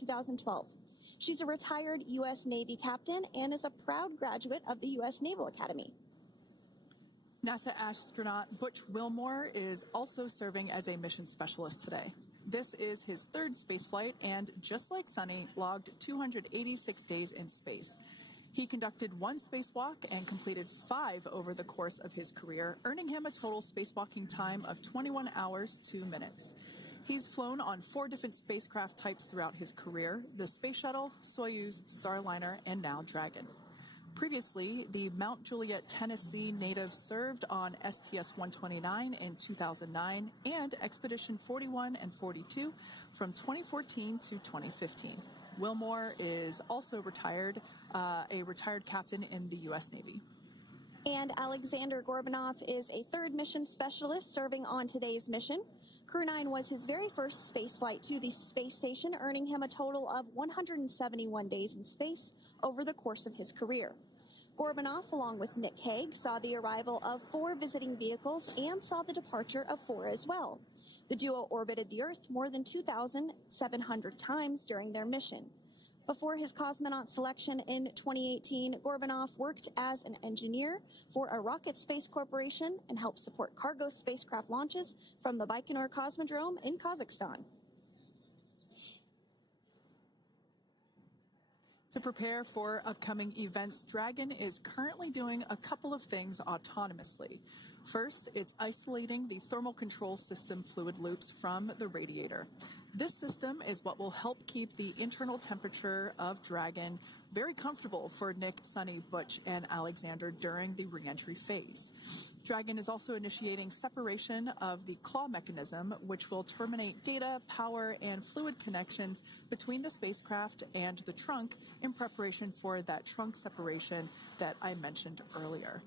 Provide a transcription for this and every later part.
in 2012. She's a retired U.S. Navy captain and is a proud graduate of the U.S. Naval Academy. NASA astronaut Butch Williams is also serving as a mission specialist today. This is his third spaceflight and, just like Suni, logged 286 days in space. He conducted one spacewalk and completed 5 over the course of his career, earning him a total spacewalking time of 21 hours, 2 minutes. He's flown on 4 different spacecraft types throughout his career: the Space Shuttle, Soyuz, Starliner, and now Dragon. Previously, the Mount Juliet, Tennessee native served on STS-129 in 2009 and Expedition 41 and 42 from 2014 to 2015. Wilmore is also retired, a retired captain in the U.S. Navy. And Alexander Gorbanov is a third mission specialist serving on today's mission. Crew 9 was his very first spaceflight to the space station, earning him a total of 171 days in space over the course of his career. Gorbanov, along with Nick Hague, saw the arrival of 4 visiting vehicles and saw the departure of 4 as well. The duo orbited the Earth more than 2,700 times during their mission. Before his cosmonaut selection in 2018, Gorbanov worked as an engineer for a rocket space corporation and helped support cargo spacecraft launches from the Baikonur Cosmodrome in Kazakhstan. To prepare for upcoming events, Dragon is currently doing a couple of things autonomously. First, it's isolating the thermal control system fluid loops from the radiator. This system is what will help keep the internal temperature of Dragon very comfortable for Nick, Suni, Butch, and Alexander during the re-entry phase. Dragon is also initiating separation of the claw mechanism, which will terminate data, power, and fluid connections between the spacecraft and the trunk in preparation for that trunk separation that I mentioned earlier.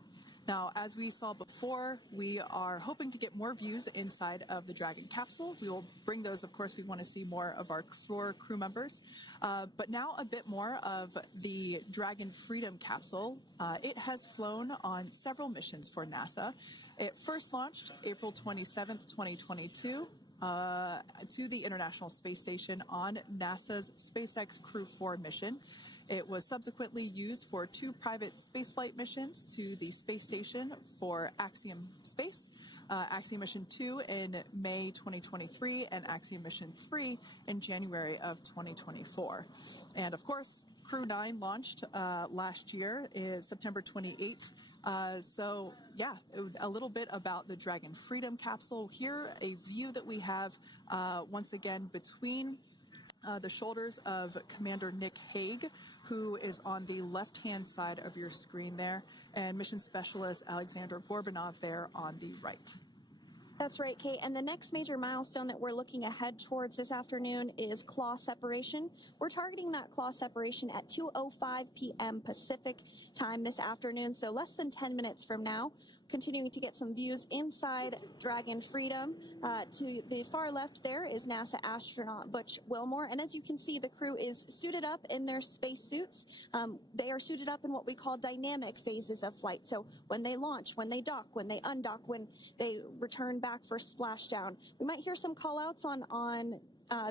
Now, as we saw before, we are hoping to get more views inside of the Dragon capsule. We will bring those, of course. We want to see more of our 4 crew members. But now a bit more of the Dragon Freedom capsule. It has flown on several missions for NASA. It first launched April 27th, 2022. To the International Space Station on NASA's SpaceX Crew 4 mission. It was subsequently used for 2 private spaceflight missions to the space station for Axiom Space, Axiom Mission 2 in May 2023, and Axiom Mission 3 in January of 2024. And of course, Crew 9 launched last year, is September 28th. So yeah, a little bit about the Dragon Freedom capsule. Here, a view that we have once again between the shoulders of Commander Nick Hague, who is on the left-hand side of your screen there, and Mission Specialist Alexander Gorbanov there on the right. That's right, Kate. And the next major milestone that we're looking ahead towards this afternoon is claw separation. We're targeting that claw separation at 2:05 p.m. Pacific time this afternoon, so less than 10 minutes from now. Continuing to get some views inside Dragon Freedom. To the far left there is NASA astronaut Butch Williams, and as you can see, the crew is suited up in their space suits. They are suited up in what we call dynamic phases of flight. So when they launch, when they dock, when they undock, when they return back for splashdown. We might hear some call-outs on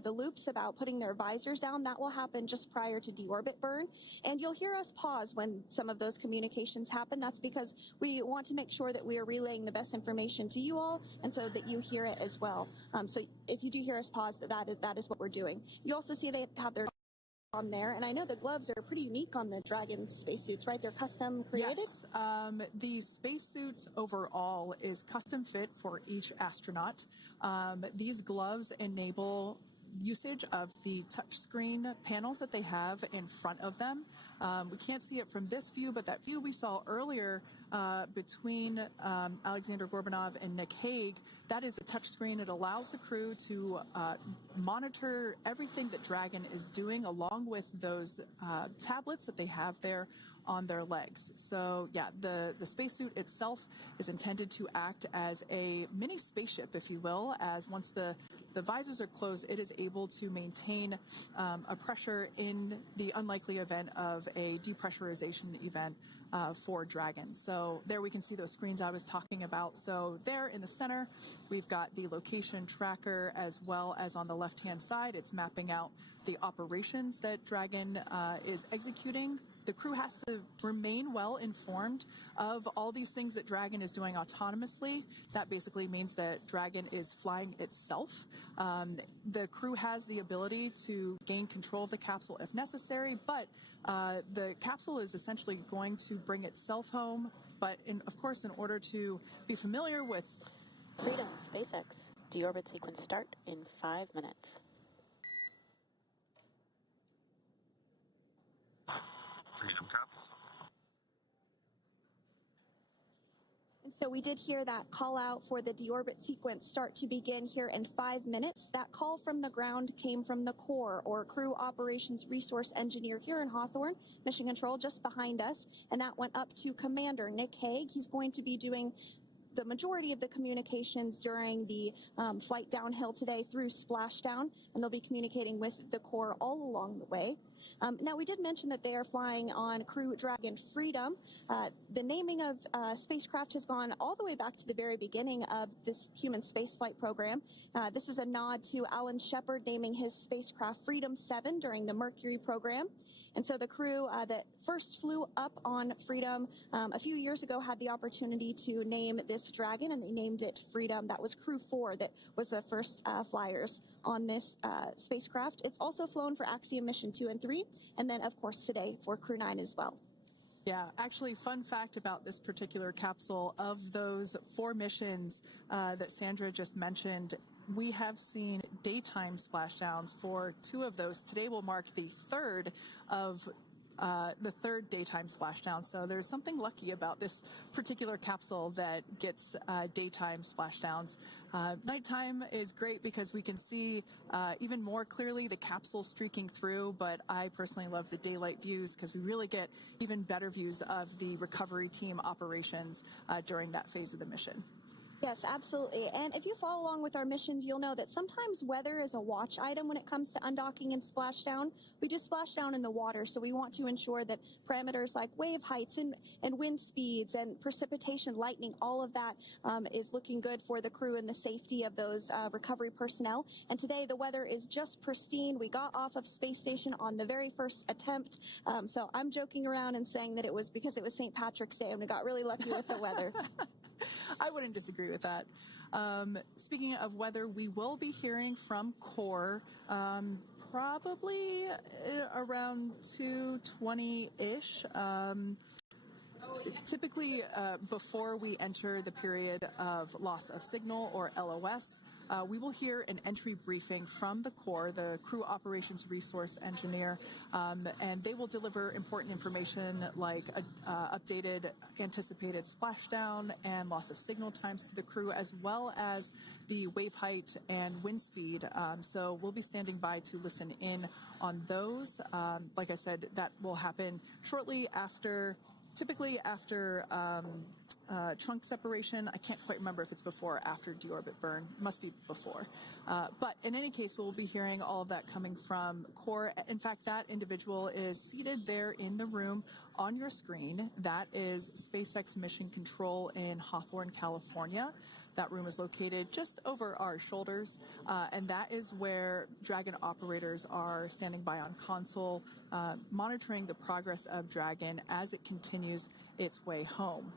the loops about putting their visors down. That will happen just prior to deorbit burn. And you'll hear us pause when some of those communications happen. That's because we want to make sure that we are relaying the best information to you all, and so that you hear it as well. So if you do hear us pause, that is what we're doing. You also see they have their on there, and I know the gloves are pretty unique on the Dragon spacesuits, right? They're custom created? Yes, the spacesuit overall is custom fit for each astronaut. These gloves enable usage of the touchscreen panels that they have in front of them. We can't see it from this view, but that view we saw earlier between Alexander Gorbanov and Nick Hague, that is a touchscreen. It allows the crew to monitor everything that Dragon is doing, along with those tablets that they have there on their legs. So yeah, the spacesuit itself is intended to act as a mini spaceship, if you will, as once the visors are closed, it is able to maintain a pressure in the unlikely event of a depressurization event for Dragon. So there we can see those screens I was talking about. So there in the center, we've got the location tracker, as well as on the left-hand side, it's mapping out the operations that Dragon is executing. The crew has to remain well informed of all these things that Dragon is doing autonomously. That basically means that Dragon is flying itself. The crew has the ability to gain control of the capsule if necessary, but the capsule is essentially going to bring itself home. But of course, in order to be familiar with Freedom, SpaceX. Deorbit sequence start in 5 minutes. Freedom Cup. And so we did hear that call out for the deorbit sequence start to begin here in 5 minutes. That call from the ground came from the core, or crew operations resource engineer here in Hawthorne, mission control just behind us. And that went up to Commander Nick Hague. He's going to be doing the majority of the communications during the flight downhill today through splashdown, and they'll be communicating with the core all along the way. Now, we did mention that they are flying on Crew Dragon Freedom. The naming of spacecraft has gone all the way back to the very beginning of this human spaceflight program. This is a nod to Alan Shepard naming his spacecraft Freedom 7 during the Mercury program. And so the crew that first flew up on Freedom a few years ago had the opportunity to name this Dragon, and they named it Freedom. That was Crew 4 that was the first flyers on this spacecraft. It's also flown for Axiom Mission 2 and 3, and then, of course, today for Crew 9 as well. Yeah, actually, fun fact about this particular capsule, of those 4 missions that Sandra just mentioned, we have seen daytime splashdowns for 2 of those. Today will mark the third daytime splashdown. So there's something lucky about this particular capsule that gets daytime splashdowns. Nighttime is great because we can see even more clearly the capsule streaking through, but I personally love the daylight views because we really get even better views of the recovery team operations during that phase of the mission. Yes, absolutely. And if you follow along with our missions, you'll know that sometimes weather is a watch item when it comes to undocking and splashdown. We do splashdown in the water, so we want to ensure that parameters like wave heights and wind speeds and precipitation, lightning, all of that is looking good for the crew and the safety of those recovery personnel. And today the weather is just pristine. We got off of space station on the very first attempt, so I'm joking around and saying that it was because it was St. Patrick's Day and we got really lucky with the weather. I wouldn't disagree with that. Speaking of weather, we will be hearing from core probably around 2:20-ish. Typically, before we enter the period of loss of signal, or LOS, we will hear an entry briefing from the core, the crew operations resource engineer, and they will deliver important information like updated anticipated splashdown and loss of signal times to the crew, as well as the wave height and wind speed. So we'll be standing by to listen in on those. Like I said, that will happen shortly after, typically after trunk separation. I can't quite remember if it's before or after deorbit burn. Must be before. But in any case, we'll be hearing all of that coming from core. In fact, that individual is seated there in the room on your screen. That is SpaceX Mission Control in Hawthorne, California. That room is located just over our shoulders, and that is where Dragon operators are standing by on console, monitoring the progress of Dragon as it continues its way home.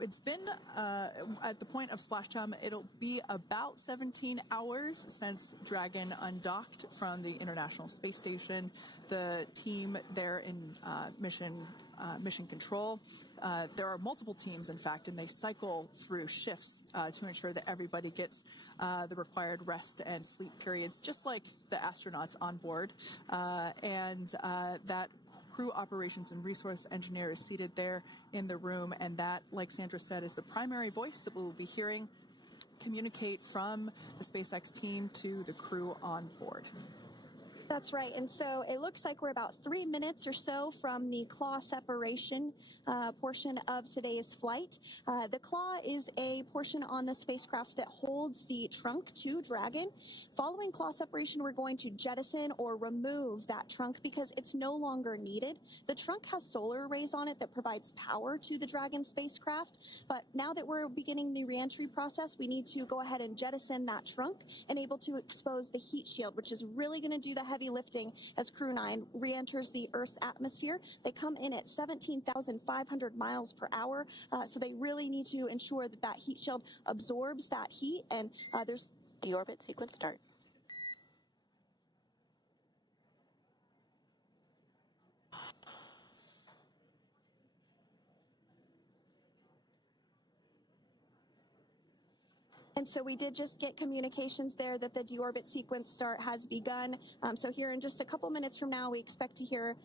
It's been, at the point of splashdown, it'll be about 17 hours since Dragon undocked from the International Space Station. The team there in mission control, there are multiple teams, in fact, and they cycle through shifts to ensure that everybody gets the required rest and sleep periods, just like the astronauts on board. And that crew operations and resource engineer is seated there in the room, and that, like Sandra said, is the primary voice that we will be hearing communicate from the SpaceX team to the crew on board. That's right. And so it looks like we're about 3 minutes or so from the claw separation portion of today's flight. The claw is a portion on the spacecraft that holds the trunk to Dragon. Following claw separation, we're going to jettison or remove that trunk because it's no longer needed. The trunk has solar arrays on it that provides power to the Dragon spacecraft. But now that we're beginning the reentry process, we need to go ahead and jettison that trunk and able to expose the heat shield, which is really going to do the heavy lifting as Crew 9 re-enters the Earth's atmosphere. They come in at 17,500 miles per hour, so they really need to ensure that that heat shield absorbs that heat, and there's Deorbit sequence start. And so we did just get communications there that the deorbit sequence start has begun. So here in just a couple minutes from now, we expect to hear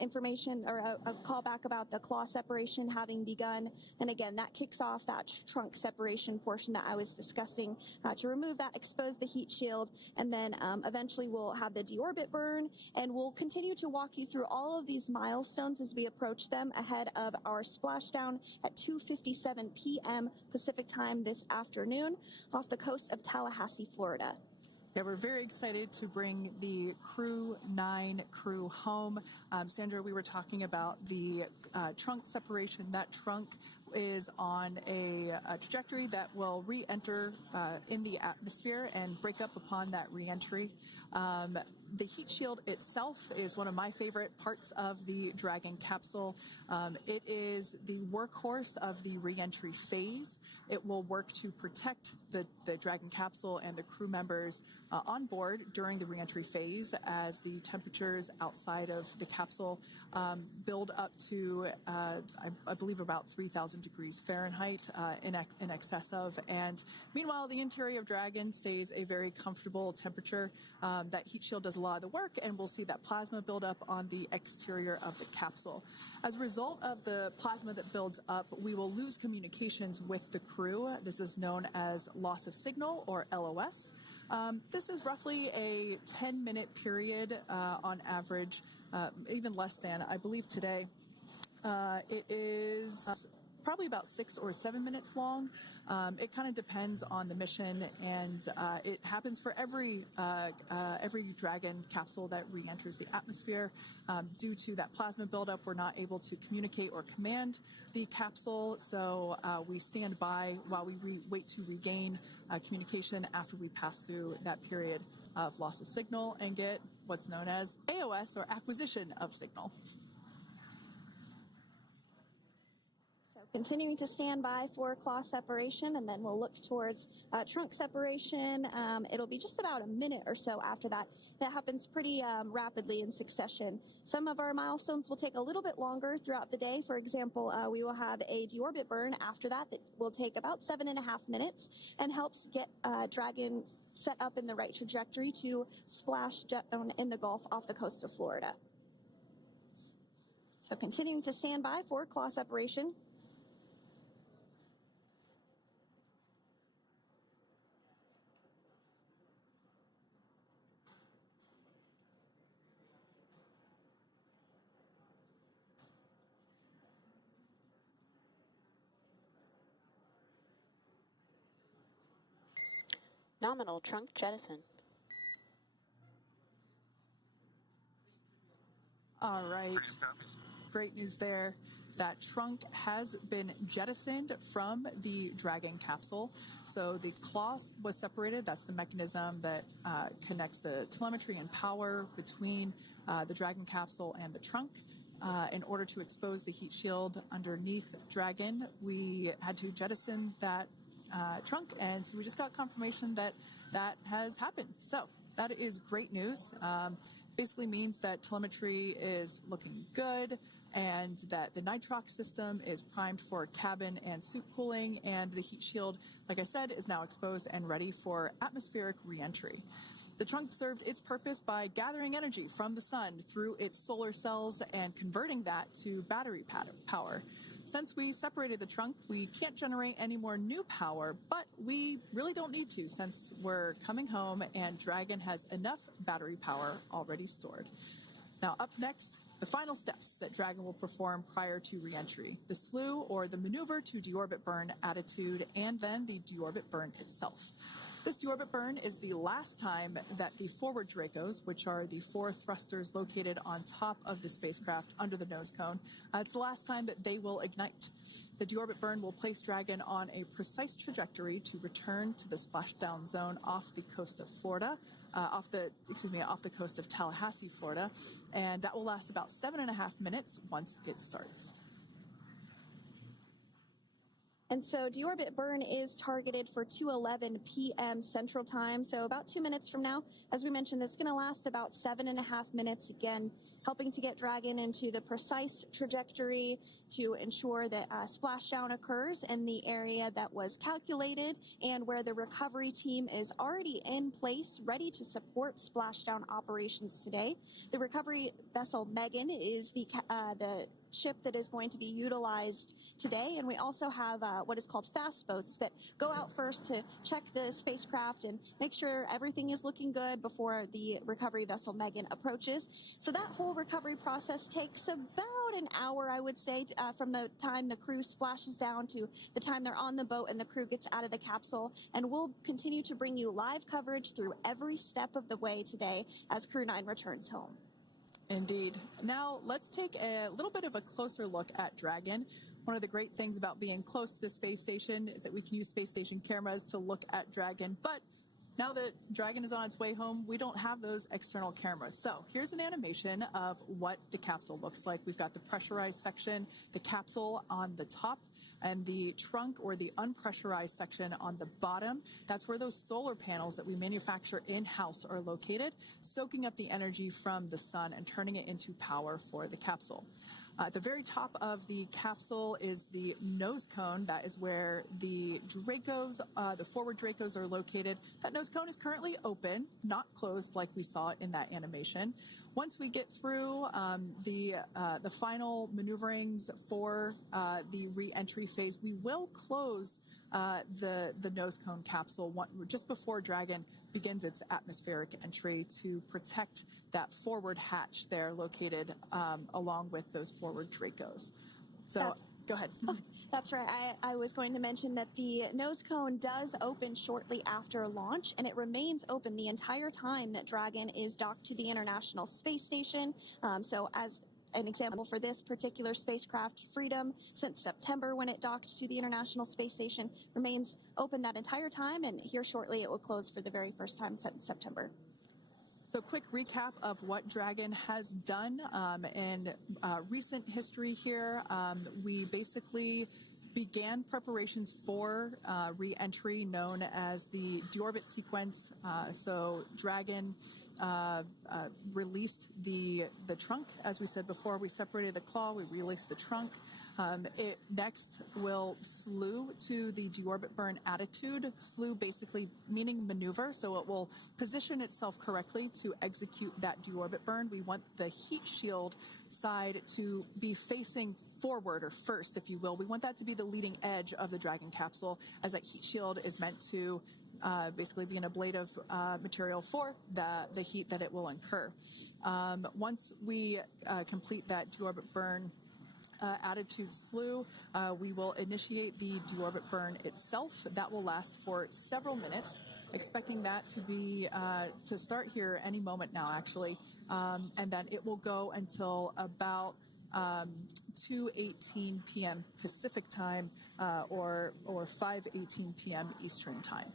information or a call back about the claw separation having begun. And again, that kicks off that trunk separation portion that I was discussing to remove that, expose the heat shield, and then eventually we'll have the deorbit burn. And we'll continue to walk you through all of these milestones as we approach them ahead of our splashdown at 2:57 p.m. Pacific time this afternoon off the coast of Tallahassee, Florida. Yeah, we're very excited to bring the Crew 9 crew home. Sandra, we were talking about the trunk separation. That trunk is on a trajectory that will re-enter in the atmosphere and break up upon that re-entry. The heat shield itself is one of my favorite parts of the Dragon capsule. It is the workhorse of the re-entry phase. It will work to protect the Dragon capsule and the crew members on board during the re-entry phase as the temperatures outside of the capsule build up to, I believe, about 3,000 degrees Fahrenheit in excess of. And meanwhile, the interior of Dragon stays a very comfortable temperature. That heat shield does a lot of the work, and we'll see that plasma build up on the exterior of the capsule. As a result of the plasma that builds up, we will lose communications with the crew. This is known as loss of signal, or LOS. This is roughly a 10-minute period on average, even less than. I believe today it is probably about 6 or 7 minutes long. It kind of depends on the mission, and it happens for every Dragon capsule that re-enters the atmosphere. Due to that plasma buildup, we're not able to communicate or command the capsule, so we stand by while we wait to regain communication after we pass through that period of loss of signal and get what's known as AOS, or acquisition of signal. Continuing to stand by for claw separation, and then we'll look towards trunk separation. It'll be just about a minute or so after that. That happens pretty rapidly in succession. Some of our milestones will take a little bit longer throughout the day. For example, we will have a deorbit burn after that will take about 7.5 minutes and helps get Dragon set up in the right trajectory to splash down in the Gulf off the coast of Florida. So continuing to stand by for claw separation. Nominal trunk jettison. All right. Great news there. That trunk has been jettisoned from the Dragon capsule. So the claw was separated. That's the mechanism that connects the telemetry and power between the Dragon capsule and the trunk. In order to expose the heat shield underneath Dragon, we had to jettison that trunk, and so we just got confirmation that that has happened. So that is great news. Basically means that telemetry is looking good, and that the nitrox system is primed for cabin and suit cooling, and the heat shield, like I said, is now exposed and ready for atmospheric reentry. The trunk served its purpose by gathering energy from the sun through its solar cells and converting that to battery power. Since we separated the trunk, we can't generate any more new power, but we really don't need to since we're coming home and Dragon has enough battery power already stored. Now up next, the final steps that Dragon will perform prior to re-entry, the slew or the maneuver to deorbit burn attitude, and then the deorbit burn itself. This deorbit burn is the last time that the forward Dracos, which are the 4 thrusters located on top of the spacecraft under the nose cone, it's the last time that they will ignite. The deorbit burn will place Dragon on a precise trajectory to return to the splashdown zone off the coast of Florida, off the coast of Tallahassee, Florida, and that will last about 7.5 minutes once it starts. And so deorbit burn is targeted for 2:11 p.m. Central Time, so about 2 minutes from now. As we mentioned, it's going to last about 7.5 minutes, again, helping to get Dragon into the precise trajectory to ensure that splashdown occurs in the area that was calculated and where the recovery team is already in place, ready to support splashdown operations today. The recovery vessel Megan is the ship that is going to be utilized today, and we also have what is called fast boats that go out first to check the spacecraft and make sure everything is looking good before the recovery vessel Megan approaches. So that whole recovery process takes about an hour, I would say, from the time the crew splashes down to the time they're on the boat and the crew gets out of the capsule, and we'll continue to bring you live coverage through every step of the way today as Crew 9 returns home. Indeed. Now, let's take a little bit of a closer look at Dragon. One of the great things about being close to the space station is that we can use space station cameras to look at Dragon, but now that Dragon is on its way home, we don't have those external cameras. So here's an animation of what the capsule looks like. We've got the pressurized section, the capsule on the top, and the trunk or the unpressurized section on the bottom. That's where those solar panels that we manufacture in-house are located, soaking up the energy from the sun and turning it into power for the capsule. At the very top of the capsule is the nose cone. That is where the Dracos, the forward Dracos, are located. That nose cone is currently open, not closed like we saw in that animation. Once we get through the final maneuverings for the re-entry phase, we will close the nose cone capsule just before Dragon begins its atmospheric entry to protect that forward hatch there located along with those forward Dracos. So go ahead. Oh, that's right. I was going to mention that the nose cone does open shortly after launch, and it remains open the entire time that Dragon is docked to the International Space Station. So as an example for this particular spacecraft, Freedom, since September when it docked to the International Space Station, remains open that entire time, and here shortly it will close for the very first time since September. So quick recap of what Dragon has done in recent history here. We basically began preparations for re-entry known as the deorbit sequence. So Dragon released the trunk. As we said before, we separated the claw, we released the trunk. It next will slew to the deorbit burn attitude. Slew basically meaning maneuver, so it will position itself correctly to execute that deorbit burn. We want the heat shield side to be facing forward, or first, if you will. We want that to be the leading edge of the Dragon capsule, as that heat shield is meant to basically be an ablative material for the heat that it will incur. Once we complete that deorbit burn attitude slew, we will initiate the deorbit burn itself. That will last for several minutes, expecting that to be to start here any moment now, actually, and then it will go until about 2:18 p.m. Pacific time or 5:18 p.m. Eastern time.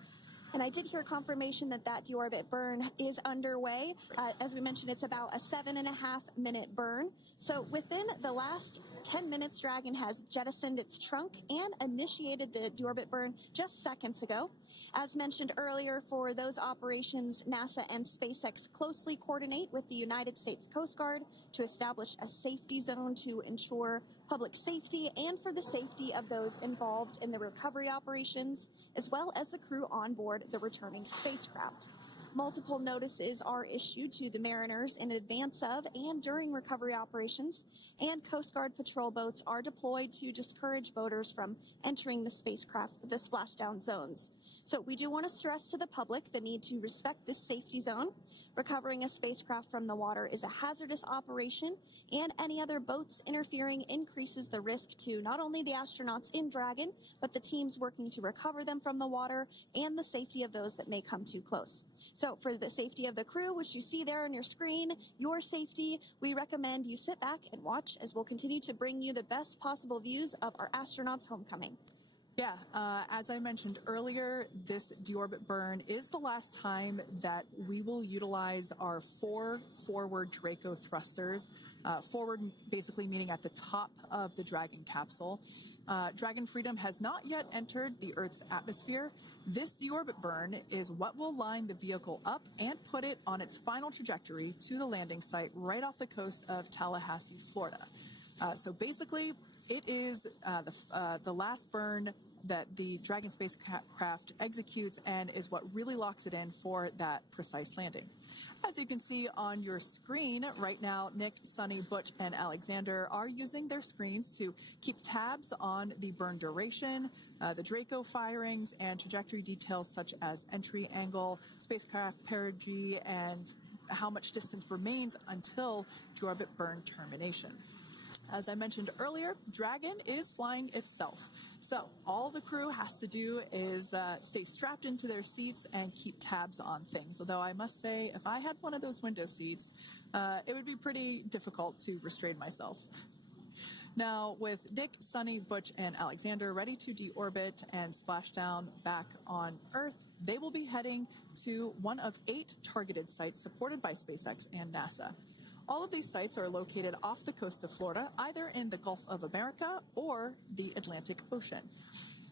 And I did hear confirmation that deorbit burn is underway. As we mentioned, it's about a 7.5-minute burn. So within the last 10 minutes, Dragon has jettisoned its trunk and initiated the deorbit burn just seconds ago. As mentioned earlier, for those operations, NASA and SpaceX closely coordinate with the United States Coast Guard to establish a safety zone to ensure public safety and for the safety of those involved in the recovery operations, as well as the crew on board the returning spacecraft. Multiple notices are issued to the mariners in advance of and during recovery operations, and Coast Guard patrol boats are deployed to discourage boaters from entering the splashdown zones. So we do want to stress to the public the need to respect this safety zone. Recovering a spacecraft from the water is a hazardous operation, and any other boats interfering increases the risk to not only the astronauts in Dragon, but the teams working to recover them from the water and the safety of those that may come too close. So for the safety of the crew, which you see there on your screen, your safety, we recommend you sit back and watch as we'll continue to bring you the best possible views of our astronauts' homecoming. Yeah, as I mentioned earlier, this deorbit burn is the last time that we will utilize our 4 forward Draco thrusters. Forward basically meaning at the top of the Dragon capsule. Dragon Freedom has not yet entered the Earth's atmosphere. This deorbit burn is what will line the vehicle up and put it on its final trajectory to the landing site right off the coast of Tallahassee, Florida. So basically, it is the last burn that the Dragon spacecraft executes and is what really locks it in for that precise landing. As you can see on your screen right now, Nick, Suni, Butch, and Alexander are using their screens to keep tabs on the burn duration, the Draco firings, and trajectory details such as entry angle, spacecraft perigee, and how much distance remains until deorbit burn termination. As I mentioned earlier, Dragon is flying itself. So all the crew has to do is stay strapped into their seats and keep tabs on things. Although I must say, if I had one of those window seats, it would be pretty difficult to restrain myself. Now, with Nick, Suni, Butch, and Alexander ready to deorbit and splash down back on Earth, they will be heading to one of 8 targeted sites supported by SpaceX and NASA. All of these sites are located off the coast of Florida, either in the Gulf of America or the Atlantic Ocean.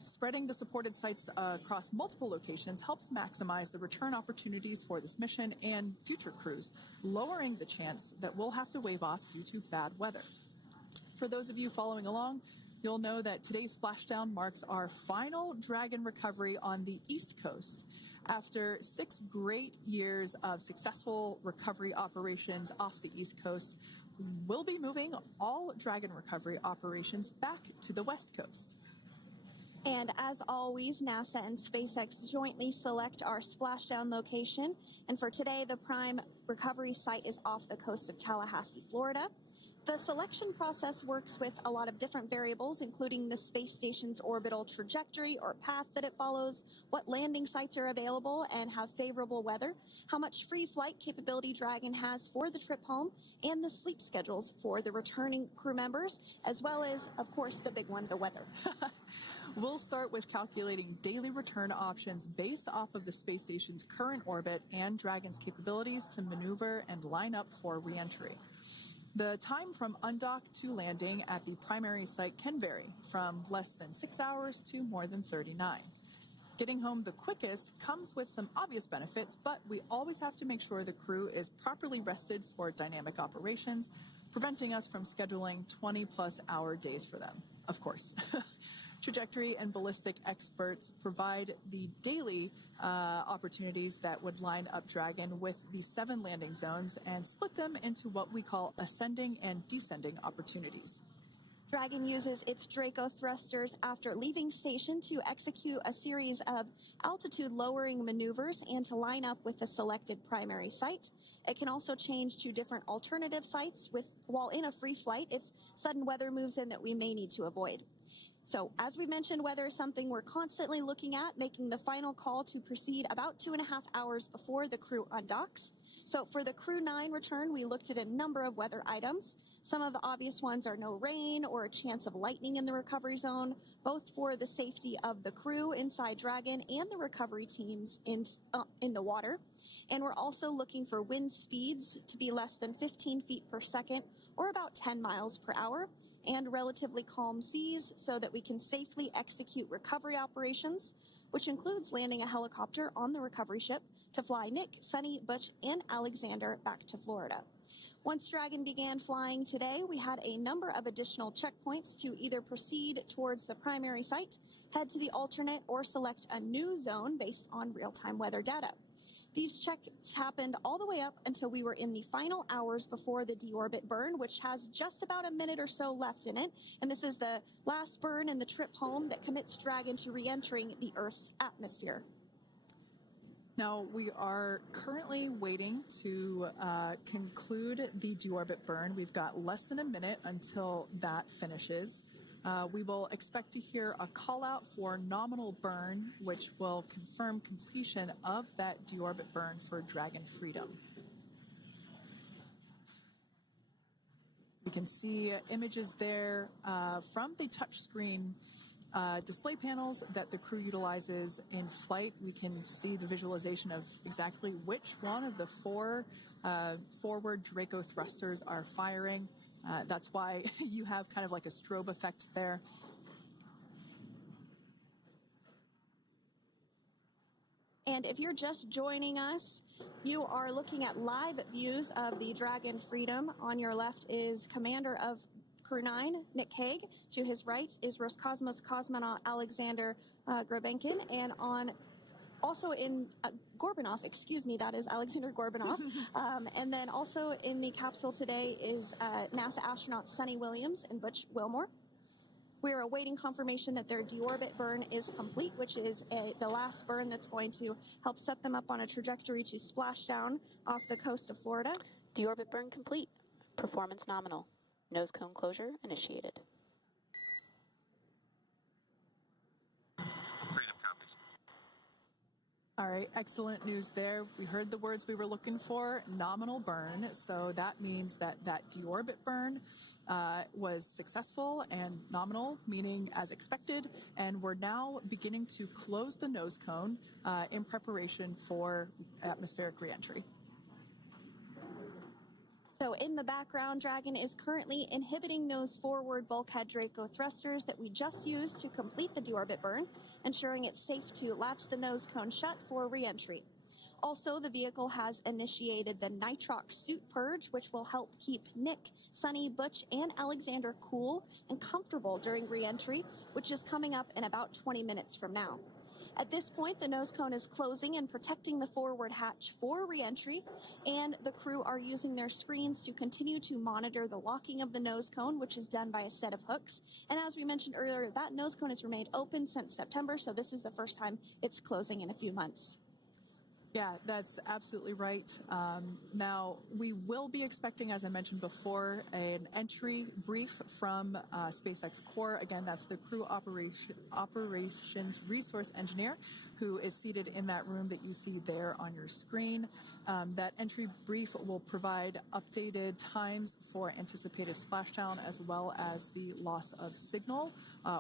Spreading the supported sites across multiple locations helps maximize the return opportunities for this mission and future crews, lowering the chance that we'll have to wave off due to bad weather. For those of you following along, you'll know that today's splashdown marks our final Dragon recovery on the East Coast. After 6 great years of successful recovery operations off the East Coast, we'll be moving all Dragon recovery operations back to the West Coast. And as always, NASA and SpaceX jointly select our splashdown location. And for today, the prime recovery site is off the coast of Tallahassee, Florida. The selection process works with a lot of different variables, including the space station's orbital trajectory or path that it follows, what landing sites are available and have favorable weather, how much free flight capability Dragon has for the trip home, and the sleep schedules for the returning crew members, as well as, of course, the big one, the weather. We'll start with calculating daily return options based off of the space station's current orbit and Dragon's capabilities to maneuver and line up for re-entry. The time from undock to landing at the primary site can vary from less than 6 hours to more than 39. Getting home the quickest comes with some obvious benefits, but we always have to make sure the crew is properly rested for dynamic operations, preventing us from scheduling 20-plus hour days for them, of course. Trajectory and ballistic experts provide the daily opportunities that would line up Dragon with the 7 landing zones and split them into what we call ascending and descending opportunities. Dragon uses its Draco thrusters after leaving station to execute a series of altitude-lowering maneuvers and to line up with the selected primary site. It can also change to different alternative sites while in a free flight if sudden weather moves in that we may need to avoid. So, as we mentioned, weather is something we're constantly looking at, making the final call to proceed about 2.5 hours before the crew undocks. So, for the Crew 9 return, we looked at a number of weather items. Some of the obvious ones are no rain or a chance of lightning in the recovery zone, both for the safety of the crew inside Dragon and the recovery teams in the water. And we're also looking for wind speeds to be less than 15 feet per second, or about 10 miles per hour, and relatively calm seas so that we can safely execute recovery operations, which includes landing a helicopter on the recovery ship to fly Nick, Suni, Butch, and Alexander back to Florida. Once Dragon began flying today, we had a number of additional checkpoints to either proceed towards the primary site, head to the alternate, or select a new zone based on real-time weather data. These checks happened all the way up until we were in the final hours before the deorbit burn, which has just about a minute or so left in it. And this is the last burn in the trip home that commits Dragon to re-entering the Earth's atmosphere. Now, we are currently waiting to conclude the deorbit burn. We've got less than a minute until that finishes. We will expect to hear a call out for nominal burn, which will confirm completion of that deorbit burn for Dragon Freedom. We can see images there from the touchscreen display panels that the crew utilizes in flight. We can see the visualization of exactly which one of the four forward Draco thrusters are firing. That's why you have kind of like a strobe effect there. And if you're just joining us, you are looking at live views of the Dragon Freedom. On your left is Commander of Crew 9, Nick Hague. To his right is Roscosmos cosmonaut Alexander Grabenkin. And also in Gorbunov, excuse me, that is Alexander Gorbunov. And then also in the capsule today is NASA astronauts Suni Williams and Butch Williams. We're awaiting confirmation that their deorbit burn is complete, which is the last burn that's going to help set them up on a trajectory to splashdown off the coast of Florida. Deorbit burn complete. Performance nominal. Nose cone closure initiated. Freedom copies. All right, excellent news there. We heard the words we were looking for, nominal burn. So that means that that deorbit burn was successful and nominal, meaning as expected. And we're now beginning to close the nose cone in preparation for atmospheric reentry. So in the background, Dragon is currently inhibiting those forward bulkhead Draco thrusters that we just used to complete the deorbit burn, ensuring it's safe to latch the nose cone shut for reentry. Also, the vehicle has initiated the nitrox suit purge, which will help keep Nick, Suni, Butch, and Alexander cool and comfortable during reentry, which is coming up in about 20 minutes from now. At this point, the nose cone is closing and protecting the forward hatch for reentry, and the crew are using their screens to continue to monitor the locking of the nose cone, which is done by a set of hooks. And as we mentioned earlier, that nose cone has remained open since September, so this is the first time it's closing in a few months. Yeah, that's absolutely right. Now, we will be expecting, as I mentioned before, an entry brief from SpaceX Core. Again, that's the crew operations resource engineer who is seated in that room that you see there on your screen. That entry brief will provide updated times for anticipated splashdown as well as the loss of signal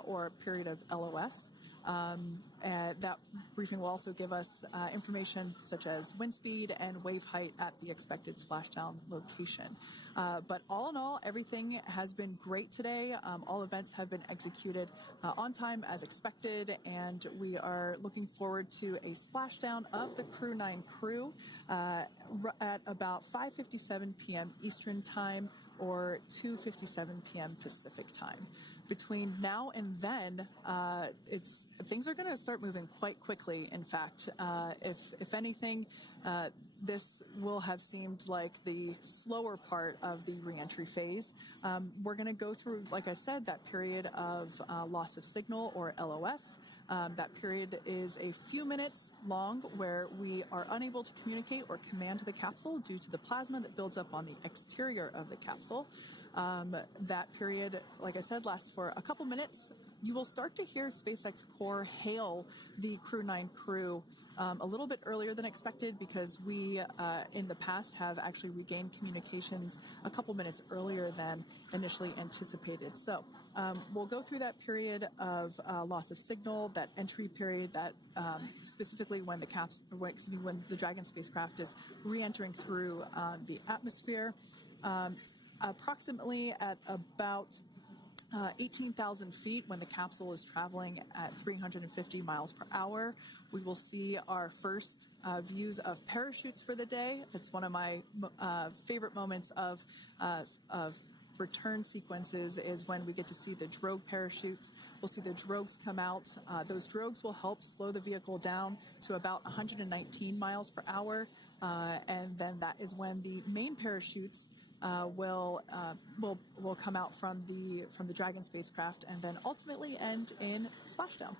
or period of LOS. That briefing will also give us information such as wind speed and wave height at the expected splashdown location. But all in all, everything has been great today. All events have been executed on time as expected, and we are looking forward to a splashdown of the Crew 9 crew at about 5:57 p.m. Eastern Time or 2:57 p.m. Pacific Time. Between now and then, things are going to start moving quite quickly. In fact, if anything, this will have seemed like the slower part of the reentry phase. We're going to go through, like I said, that period of loss of signal or LOS. That period is a few minutes long where we are unable to communicate or command the capsule due to the plasma that builds up on the exterior of the capsule. That period, like I said, lasts for a couple minutes. You will start to hear SpaceX Core hail the Crew 9 crew a little bit earlier than expected because we, in the past, have actually regained communications a couple minutes earlier than initially anticipated. So we'll go through that period of loss of signal, that entry period, that specifically when when the Dragon spacecraft is re-entering through the atmosphere. Approximately at about 18,000 feet when the capsule is traveling at 350 miles per hour. We will see our first views of parachutes for the day. It's one of my favorite moments of return sequences is when we get to see the Drogue parachutes. We'll see the Drogues come out. Those Drogues will help slow the vehicle down to about 119 miles per hour. And then that is when the main parachutes will come out from the Dragon spacecraft and then ultimately end in splashdown.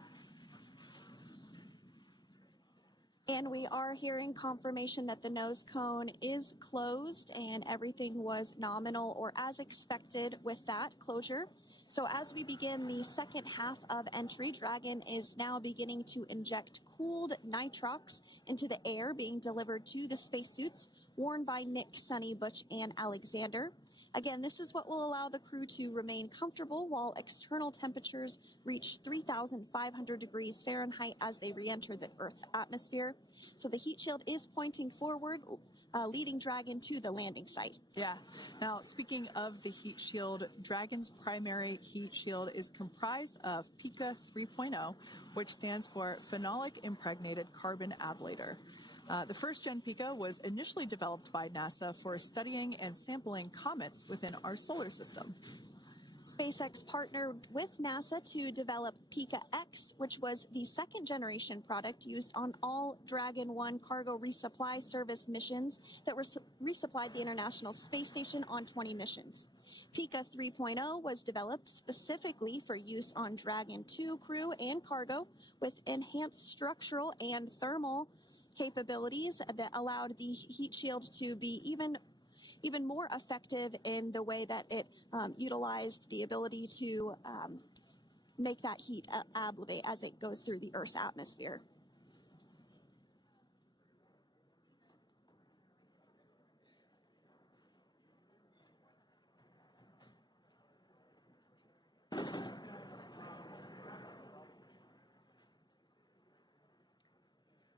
And we are hearing confirmation that the nose cone is closed and everything was nominal or as expected with that closure. So as we begin the second half of entry, Dragon is now beginning to inject cooled nitrox into the air being delivered to the spacesuits worn by Nick, Suni, Butch, and Alexander. Again, this is what will allow the crew to remain comfortable while external temperatures reach 3,500 degrees Fahrenheit as they re-enter the Earth's atmosphere. So the heat shield is pointing forward, leading Dragon to the landing site. Yeah. Now, speaking of the heat shield, Dragon's primary heat shield is comprised of PICA 3.0, which stands for Phenolic Impregnated Carbon Ablator. The first-gen PICA was initially developed by NASA for studying and sampling comets within our solar system. SpaceX partnered with NASA to develop PICA X, which was the second-generation product used on all Dragon 1 cargo resupply service missions that resupplied the International Space Station on 20 missions. PICA 3.0 was developed specifically for use on Dragon 2 crew and cargo with enhanced structural and thermal capabilities that allowed the heat shield to be even more effective in the way that it utilized the ability to make that heat ablevate as it goes through the Earth's atmosphere.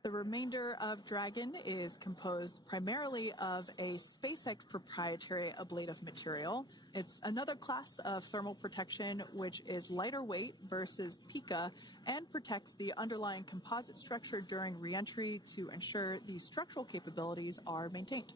The remainder of Dragon is composed primarily of a SpaceX proprietary ablative material. It's another class of thermal protection which is lighter weight versus PICA and protects the underlying composite structure during reentry to ensure the structural capabilities are maintained.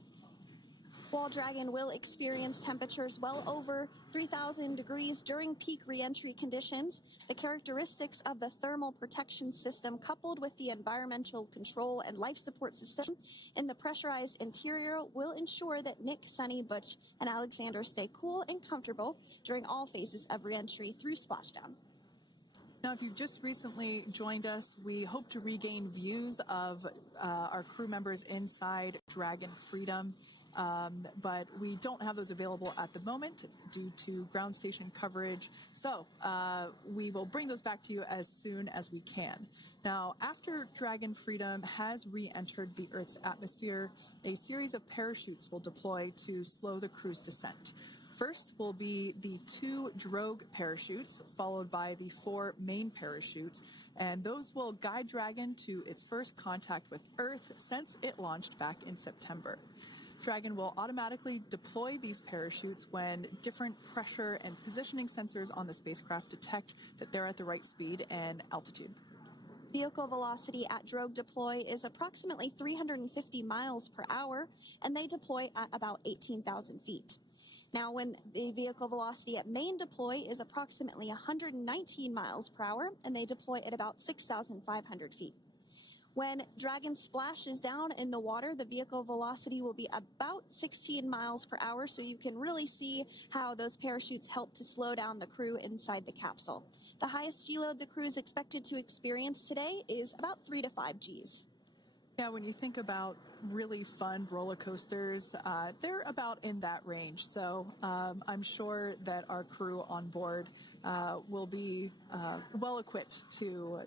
While Dragon will experience temperatures well over 3,000 degrees during peak reentry conditions, the characteristics of the thermal protection system coupled with the environmental control and life support system in the pressurized interior will ensure that Nick, Suni, Butch, and Alexander stay cool and comfortable during all phases of reentry through splashdown. Now, if you've just recently joined us, we hope to regain views of our crew members inside Dragon Freedom, but we don't have those available at the moment due to ground station coverage. So we will bring those back to you as soon as we can. Now, after Dragon Freedom has re-entered the Earth's atmosphere, a series of parachutes will deploy to slow the crew's descent. First will be the 2 Drogue parachutes, followed by the 4 main parachutes, and those will guide Dragon to its first contact with Earth since it launched back in September. Dragon will automatically deploy these parachutes when different pressure and positioning sensors on the spacecraft detect that they're at the right speed and altitude. Vehicle velocity at Drogue deploy is approximately 350 miles per hour, and they deploy at about 18,000 feet. Now, when the vehicle velocity at main deploy is approximately 119 miles per hour, and they deploy at about 6,500 feet. When Dragon splashes down in the water, the vehicle velocity will be about 16 miles per hour, so you can really see how those parachutes help to slow down the crew inside the capsule. The highest G-load the crew is expected to experience today is about 3 to 5 Gs. Yeah, when you think about really fun roller coasters, they're about in that range. So I'm sure that our crew on board will be well equipped to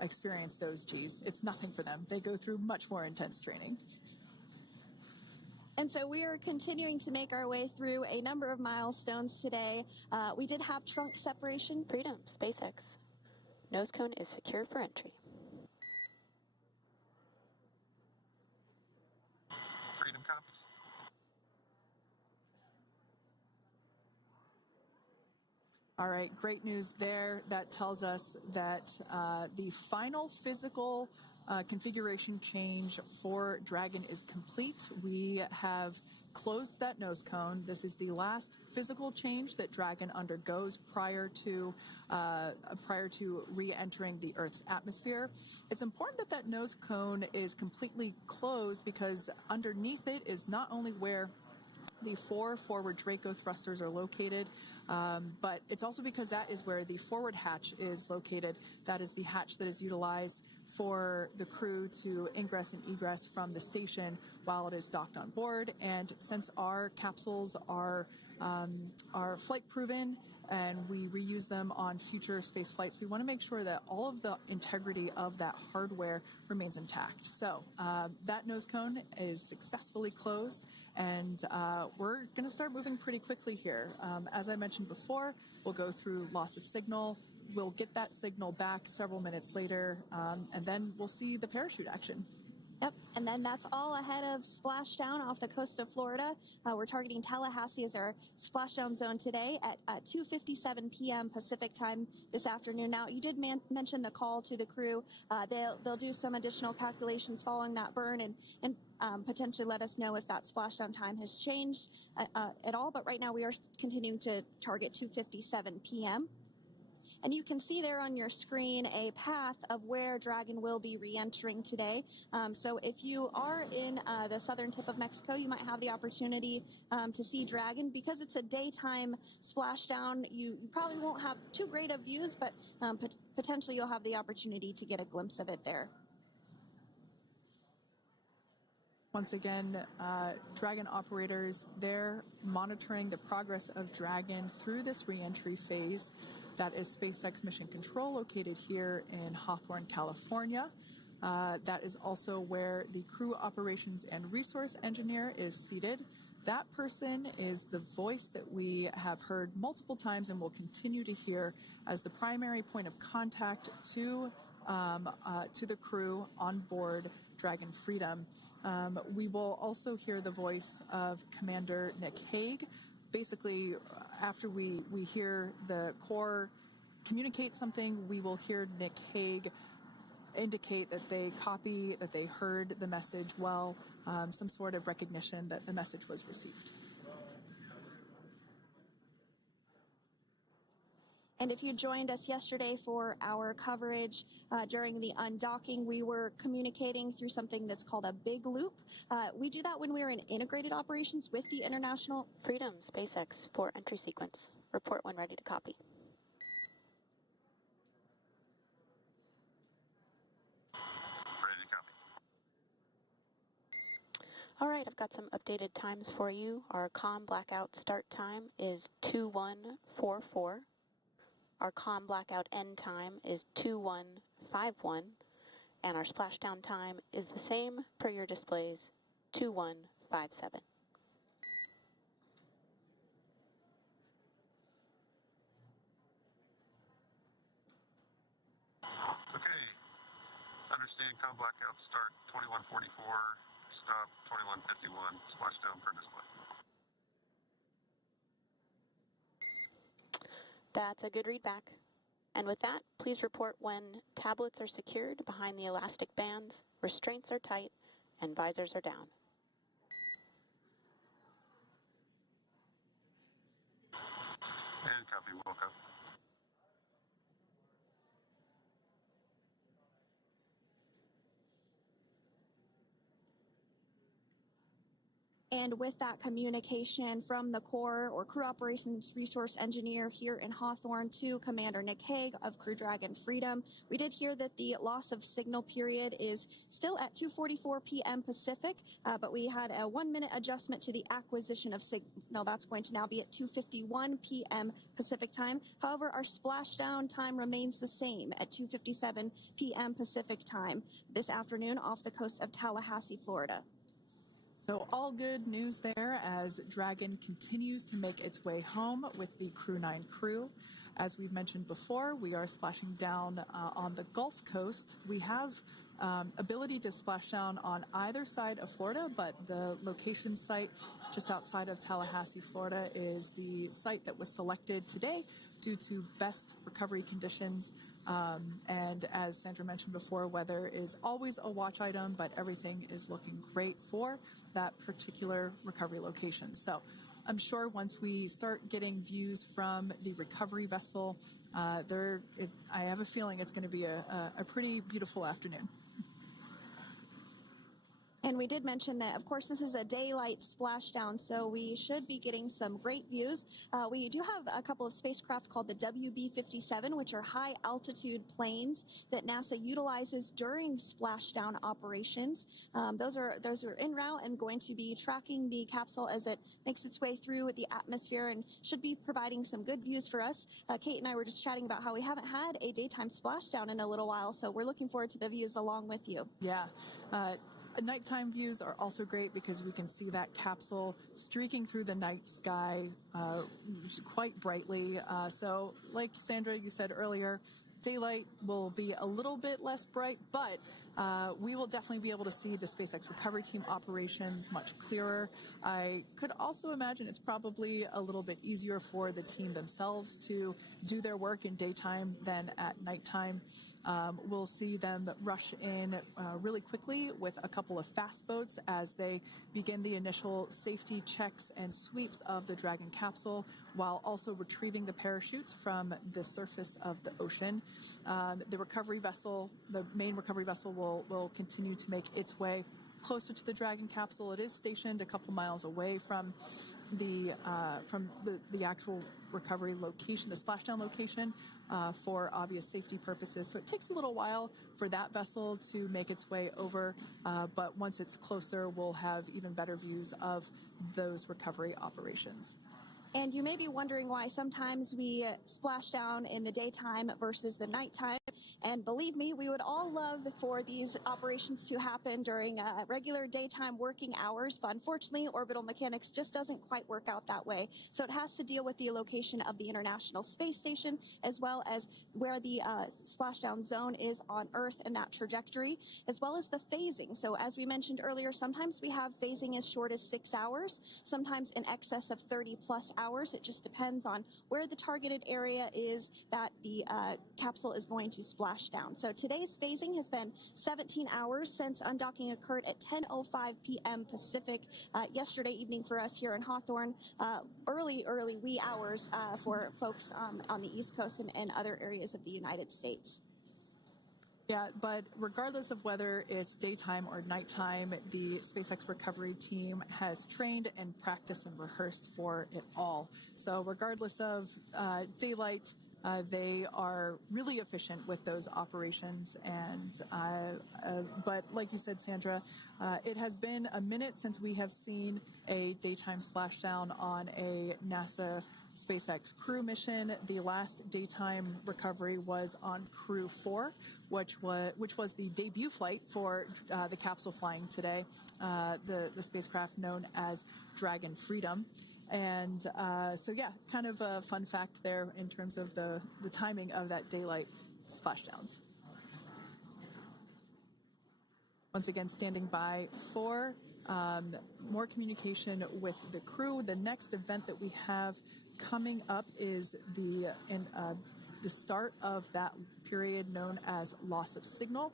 experience those Gs. It's nothing for them. They go through much more intense training. And so we are continuing to make our way through a number of milestones today. We did have trunk separation. Freedom, SpaceX. Nose cone is secure for entry. Freedom copies. All right, great news there. That tells us that the final physical configuration change for Dragon is complete. We have closed that nose cone. This is the last physical change that Dragon undergoes prior to re-entering the Earth's atmosphere. It's important that that nose cone is completely closed because underneath it is not only where the 4 forward Draco thrusters are located, but it's also because that is where the forward hatch is located. That is the hatch that is utilized for the crew to ingress and egress from the station while it is docked on board. And since our capsules are flight proven and we reuse them on future space flights, we want to make sure that all of the integrity of that hardware remains intact. So that nose cone is successfully closed, and we're going to start moving pretty quickly here. As I mentioned before, we'll go through loss of signal. We'll get that signal back several minutes later, and then we'll see the parachute action. Yep, and then that's all ahead of splashdown off the coast of Florida. We're targeting Tallahassee as our splashdown zone today at 2:57 p.m. Pacific time this afternoon. Now, you did mention the call to the crew. They'll do some additional calculations following that burn and potentially let us know if that splashdown time has changed at all. But right now, we are continuing to target 2:57 p.m. And you can see there on your screen a path of where Dragon will be re-entering today. So if you are in the southern tip of Mexico, you might have the opportunity to see Dragon. Because it's a daytime splashdown, you probably won't have too great of views, but potentially you'll have the opportunity to get a glimpse of it there. Once again, Dragon operators, they're monitoring the progress of Dragon through this re-entry phase. That is SpaceX Mission Control, located here in Hawthorne, California. That is also where the crew operations and resource engineer is seated. That person is the voice that we have heard multiple times and will continue to hear as the primary point of contact to the crew on board Dragon Freedom. We will also hear the voice of Commander Nick Hague. Basically, after we hear the Corps communicate something, we will hear Nick Hague indicate that they copy, that they heard the message well, some sort of recognition that the message was received. And if you joined us yesterday for our coverage during the undocking, we were communicating through something that's called a big loop. We do that when we're in integrated operations with the International Freedom, SpaceX, for entry sequence. Report when ready to copy. Ready to copy. All right, I've got some updated times for you. Our COM blackout start time is 2144. Our COM blackout end time is 2151, and our splashdown time is the same per your displays, 2157. Okay. Understand COM blackout start 2144, stop 2151, splashdown per display. That's a good readback. And with that, please report when tablets are secured behind the elastic bands, restraints are tight, and visors are down. And copy, Wilco. And with that communication from the Corps or Crew Operations Resource Engineer here in Hawthorne to Commander Nick Hague of Crew Dragon Freedom, we did hear that the loss of signal period is still at 2:44 p.m. Pacific, but we had a 1-minute adjustment to the acquisition of signal. That's going to now be at 2:51 p.m. Pacific time. However, our splashdown time remains the same at 2:57 p.m. Pacific time this afternoon off the coast of Tallahassee, Florida. So all good news there as Dragon continues to make its way home with the Crew 9 crew. As we've mentioned before, we are splashing down on the Gulf Coast. We have ability to splash down on either side of Florida, but the location site just outside of Tallahassee, Florida is the site that was selected today due to best recovery conditions And as Sandra mentioned before, weather is always a watch item, but everything is looking great for that particular recovery location. So I'm sure once we start getting views from the recovery vessel, I have a feeling it's going to be a pretty beautiful afternoon. And we did mention that, of course, this is a daylight splashdown, so we should be getting some great views. We do have a couple of spacecraft called the WB-57, which are high-altitude planes that NASA utilizes during splashdown operations. Those are en route and going to be tracking the capsule as it makes its way through the atmosphere and should be providing some good views for us. Kate and I were just chatting about how we haven't had a daytime splashdown in a little while, so we're looking forward to the views along with you. Yeah. Nighttime views are also great because we can see that capsule streaking through the night sky quite brightly. So like Sandra, you said earlier, daylight will be a little bit less bright, but we will definitely be able to see the SpaceX recovery team operations much clearer. I could also imagine it's probably a little bit easier for the team themselves to do their work in daytime than at nighttime. We'll see them rush in really quickly with a couple of fast boats as they begin the initial safety checks and sweeps of the Dragon capsule, while also retrieving the parachutes from the surface of the ocean. The recovery vessel, the main recovery vessel, will continue to make its way closer to the Dragon capsule. It is stationed a couple miles away from the actual recovery location, the splashdown location, for obvious safety purposes. So it takes a little while for that vessel to make its way over, but once it's closer, we'll have even better views of those recovery operations. And you may be wondering why sometimes we splash down in the daytime versus the nighttime. And believe me, we would all love for these operations to happen during regular daytime working hours. But unfortunately, orbital mechanics just doesn't quite work out that way. So it has to deal with the location of the International Space Station, as well as where the splashdown zone is on Earth and that trajectory, as well as the phasing. So as we mentioned earlier, sometimes we have phasing as short as 6 hours, sometimes in excess of 30 plus hours. It just depends on where the targeted area is that the capsule is going to splash down. So today's phasing has been 17 hours since undocking occurred at 10:05 p.m. Pacific yesterday evening for us here in Hawthorne. Early wee hours for folks on the East Coast and other areas of the United States. Yeah, but regardless of whether it's daytime or nighttime, the SpaceX recovery team has trained and practiced and rehearsed for it all. So regardless of daylight, they are really efficient with those operations. And but like you said, Sandra, it has been a minute since we have seen a daytime splashdown on a NASA SpaceX crew mission. The last daytime recovery was on Crew 4, which was the debut flight for the capsule flying today, the spacecraft known as Dragon Freedom. And so yeah, kind of a fun fact there in terms of the timing of that daylight splashdowns. Once again, standing by for more communication with the crew. The next event that we have coming up is the start of that period known as loss of signal.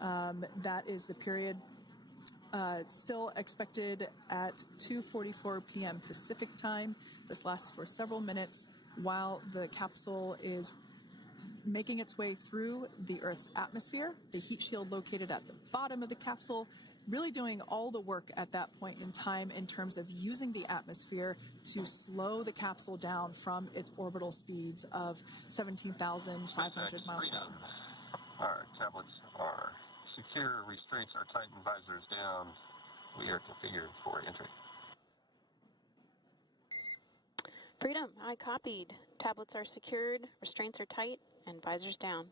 That is the period still expected at 2:44 p.m. Pacific time. This lasts for several minutes while the capsule is making its way through the Earth's atmosphere. The heat shield located at the bottom of the capsule really doing all the work at that point in time in terms of using the atmosphere to slow the capsule down from its orbital speeds of 17,500 miles per hour. Our tablets are secure, restraints are tightened, visors down. We are configured for entry. Freedom, I copied. Tablets are secured, restraints are tight, and visors down.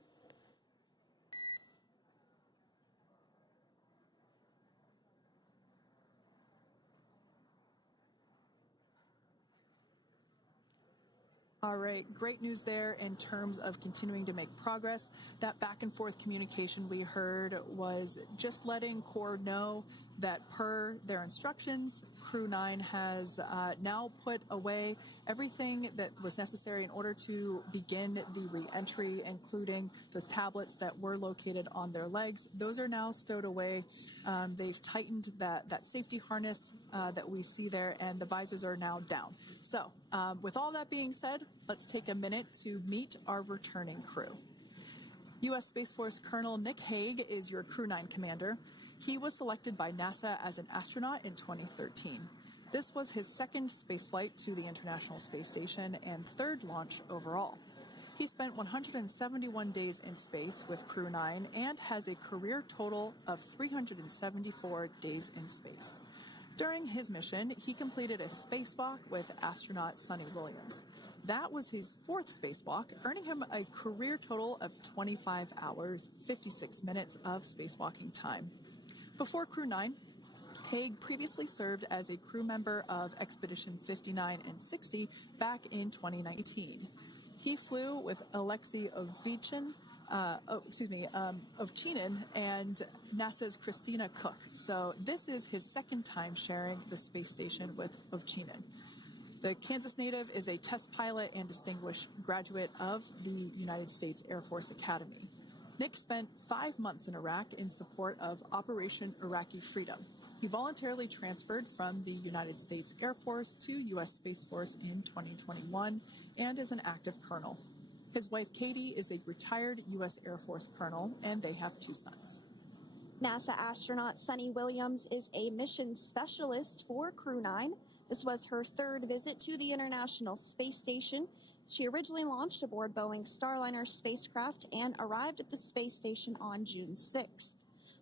All right, great news there in terms of continuing to make progress. That back and forth communication we heard was just letting Core know that per their instructions, Crew 9 has now put away everything that was necessary in order to begin the re-entry, including those tablets that were located on their legs. Those are now stowed away. They've tightened that safety harness that we see there, and the visors are now down. So with all that being said, let's take a minute to meet our returning crew. U.S. Space Force Colonel Nick Hague is your Crew 9 commander. He was selected by NASA as an astronaut in 2013. This was his second spaceflight to the International Space Station and third launch overall. He spent 171 days in space with Crew 9 and has a career total of 374 days in space. During his mission, he completed a spacewalk with astronaut Suni Williams. That was his fourth spacewalk, earning him a career total of 25 hours, 56 minutes of spacewalking time. Before Crew 9, Hague previously served as a crew member of Expedition 59 and 60 back in 2019. He flew with Alexei Ovchinin and NASA's Christina Koch. So this is his second time sharing the space station with Ovchinin. The Kansas native is a test pilot and distinguished graduate of the United States Air Force Academy. Nick spent 5 months in Iraq in support of Operation Iraqi Freedom. He voluntarily transferred from the United States Air Force to U.S. Space Force in 2021 and is an active colonel. His wife, Katie, is a retired U.S. Air Force colonel, and they have 2 sons. NASA astronaut Suni Williams is a mission specialist for Crew 9. This was her third visit to the International Space Station. She originally launched aboard Boeing Starliner spacecraft and arrived at the space station on June 6th.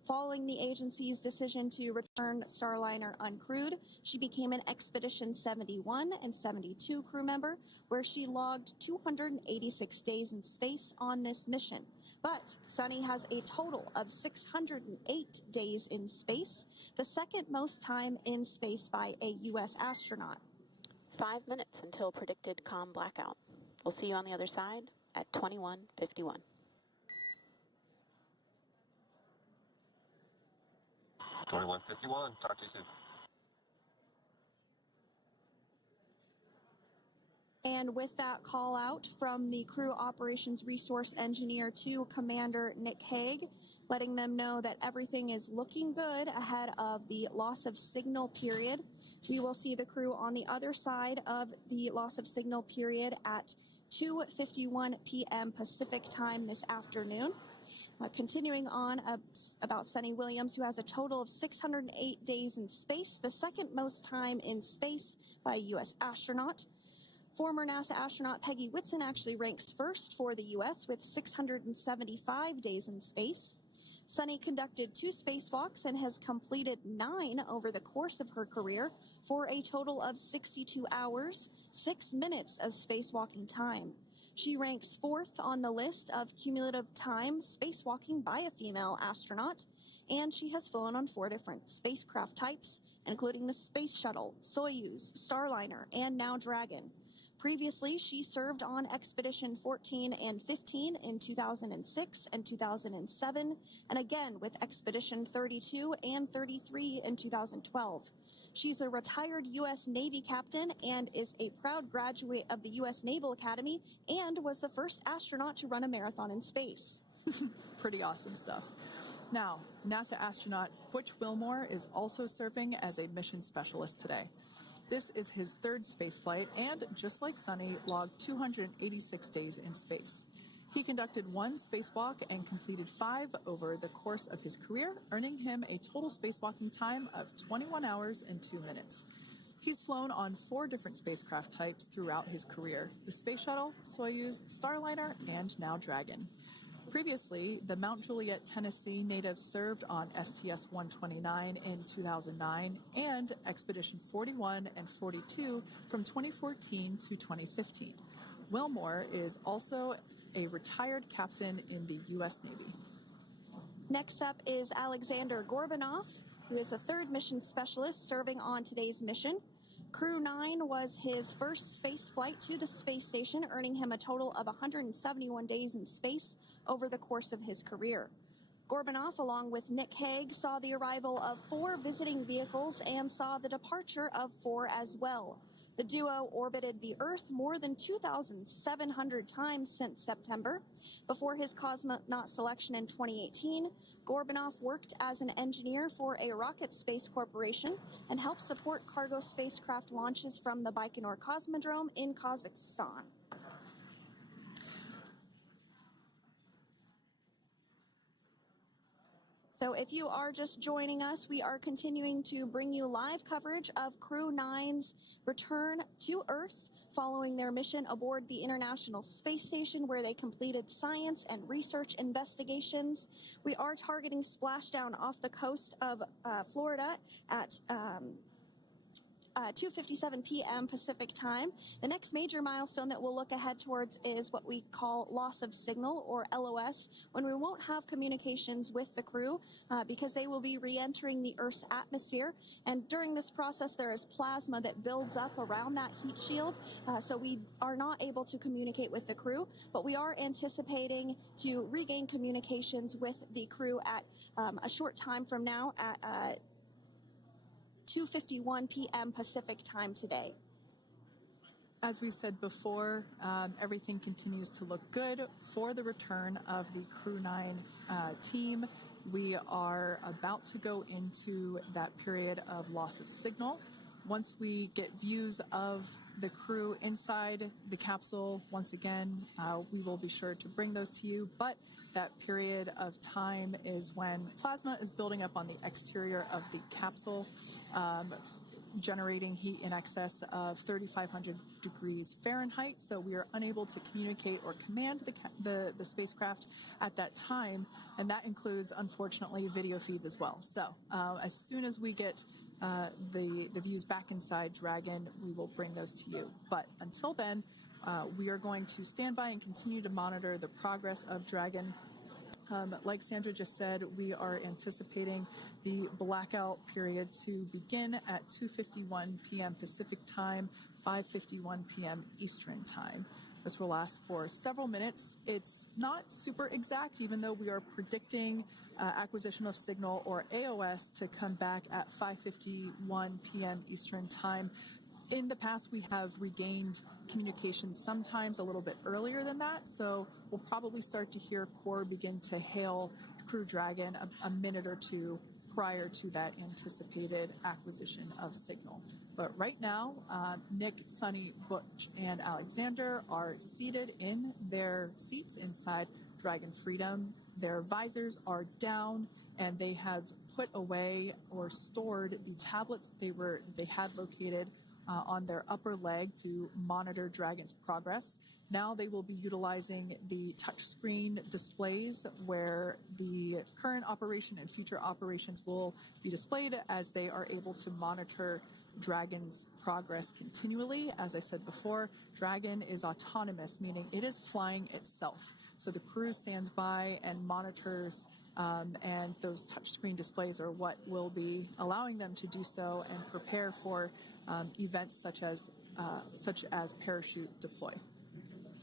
Following the agency's decision to return Starliner uncrewed, she became an Expedition 71 and 72 crew member, where she logged 286 days in space on this mission. But Suni has a total of 608 days in space, the second most time in space by a U.S. astronaut. 5 minutes until predicted comm blackout. We'll see you on the other side at 21:51. Talk to you soon. And with that call out from the Crew Operations Resource Engineer to Commander Nick Hague, letting them know that everything is looking good ahead of the loss of signal period. You will see the crew on the other side of the loss of signal period at 2:51 p.m. Pacific time this afternoon. Continuing on about Suni Williams, who has a total of 608 days in space, the second most time in space by a U.S. astronaut. Former NASA astronaut Peggy Whitson actually ranks first for the U.S. with 675 days in space. Suni conducted 2 spacewalks and has completed 9 over the course of her career for a total of 62 hours, 6 minutes of spacewalking time. She ranks 4th on the list of cumulative time spacewalking by a female astronaut, and she has flown on 4 different spacecraft types, including the Space Shuttle, Soyuz, Starliner, and now Dragon. Previously, she served on Expedition 14 and 15 in 2006 and 2007, and again with Expedition 32 and 33 in 2012. She's a retired U.S. Navy captain and is a proud graduate of the U.S. Naval Academy and was the first astronaut to run a marathon in space. Pretty awesome stuff. Now, NASA astronaut Butch Williams is also serving as a mission specialist today. This is his third spaceflight and, just like Suni, logged 286 days in space. He conducted 1 spacewalk and completed 5 over the course of his career, earning him a total spacewalking time of 21 hours and 2 minutes. He's flown on 4 different spacecraft types throughout his career: the Space Shuttle, Soyuz, Starliner, and now Dragon. Previously, the Mount Juliet, Tennessee native served on STS-129 in 2009 and Expedition 41 and 42 from 2014 to 2015. Wilmore is also a retired captain in the U.S. Navy. Next up is Alexander Gorbunov, who is a third mission specialist serving on today's mission. Crew 9 was his first space flight to the space station, earning him a total of 171 days in space over the course of his career. Gorbanoff, along with Nick Hague, saw the arrival of 4 visiting vehicles and saw the departure of 4 as well. The duo orbited the Earth more than 2,700 times since September. Before his cosmonaut selection in 2018, Gorbanoff worked as an engineer for a rocket space corporation and helped support cargo spacecraft launches from the Baikonur Cosmodrome in Kazakhstan. So if you are just joining us, we are continuing to bring you live coverage of Crew 9's return to Earth following their mission aboard the International Space Station, where they completed science and research investigations. We are targeting splashdown off the coast of Florida at 2:57 p.m. Pacific time. The next major milestone that we'll look ahead towards is what we call loss of signal, or LOS, when we won't have communications with the crew because they will be re-entering the Earth's atmosphere. And during this process, there is plasma that builds up around that heat shield, so we are not able to communicate with the crew, but we are anticipating to regain communications with the crew at a short time from now at 2:51 p.m. Pacific time today. As we said before, everything continues to look good for the return of the Crew 9 team. We are about to go into that period of loss of signal. Once we get views of the crew inside the capsule, once again, we will be sure to bring those to you. But that period of time is when plasma is building up on the exterior of the capsule, generating heat in excess of 3,500 degrees Fahrenheit. So we are unable to communicate or command the spacecraft at that time. And that includes, unfortunately, video feeds as well. So as soon as we get the views back inside Dragon, we will bring those to you. But until then, we are going to stand by and continue to monitor the progress of Dragon. Like Sandra just said, we are anticipating the blackout period to begin at 2:51 p.m. Pacific time, 5:51 p.m. Eastern time. This will last for several minutes. It's not super exact, even though we are predicting acquisition of signal, or AOS, to come back at 5:51 p.m. Eastern time. In the past, we have regained communications sometimes a little bit earlier than that, so we'll probably start to hear Core begin to hail Crew Dragon a minute or two prior to that anticipated acquisition of signal. But right now, Nick, Suni, Butch, and Alexander are seated in their seats inside Dragon Freedom. Their visors are down, and they have put away or stored the tablets they had located on their upper leg to monitor Dragon's progress. Now they will be utilizing the touchscreen displays, where the current operation and future operations will be displayed as they are able to monitor Dragon's progress continually. As I said before, Dragon is autonomous, meaning it is flying itself. So the crew stands by and monitors, and those touchscreen displays are what will be allowing them to do so and prepare for events such as parachute deploy.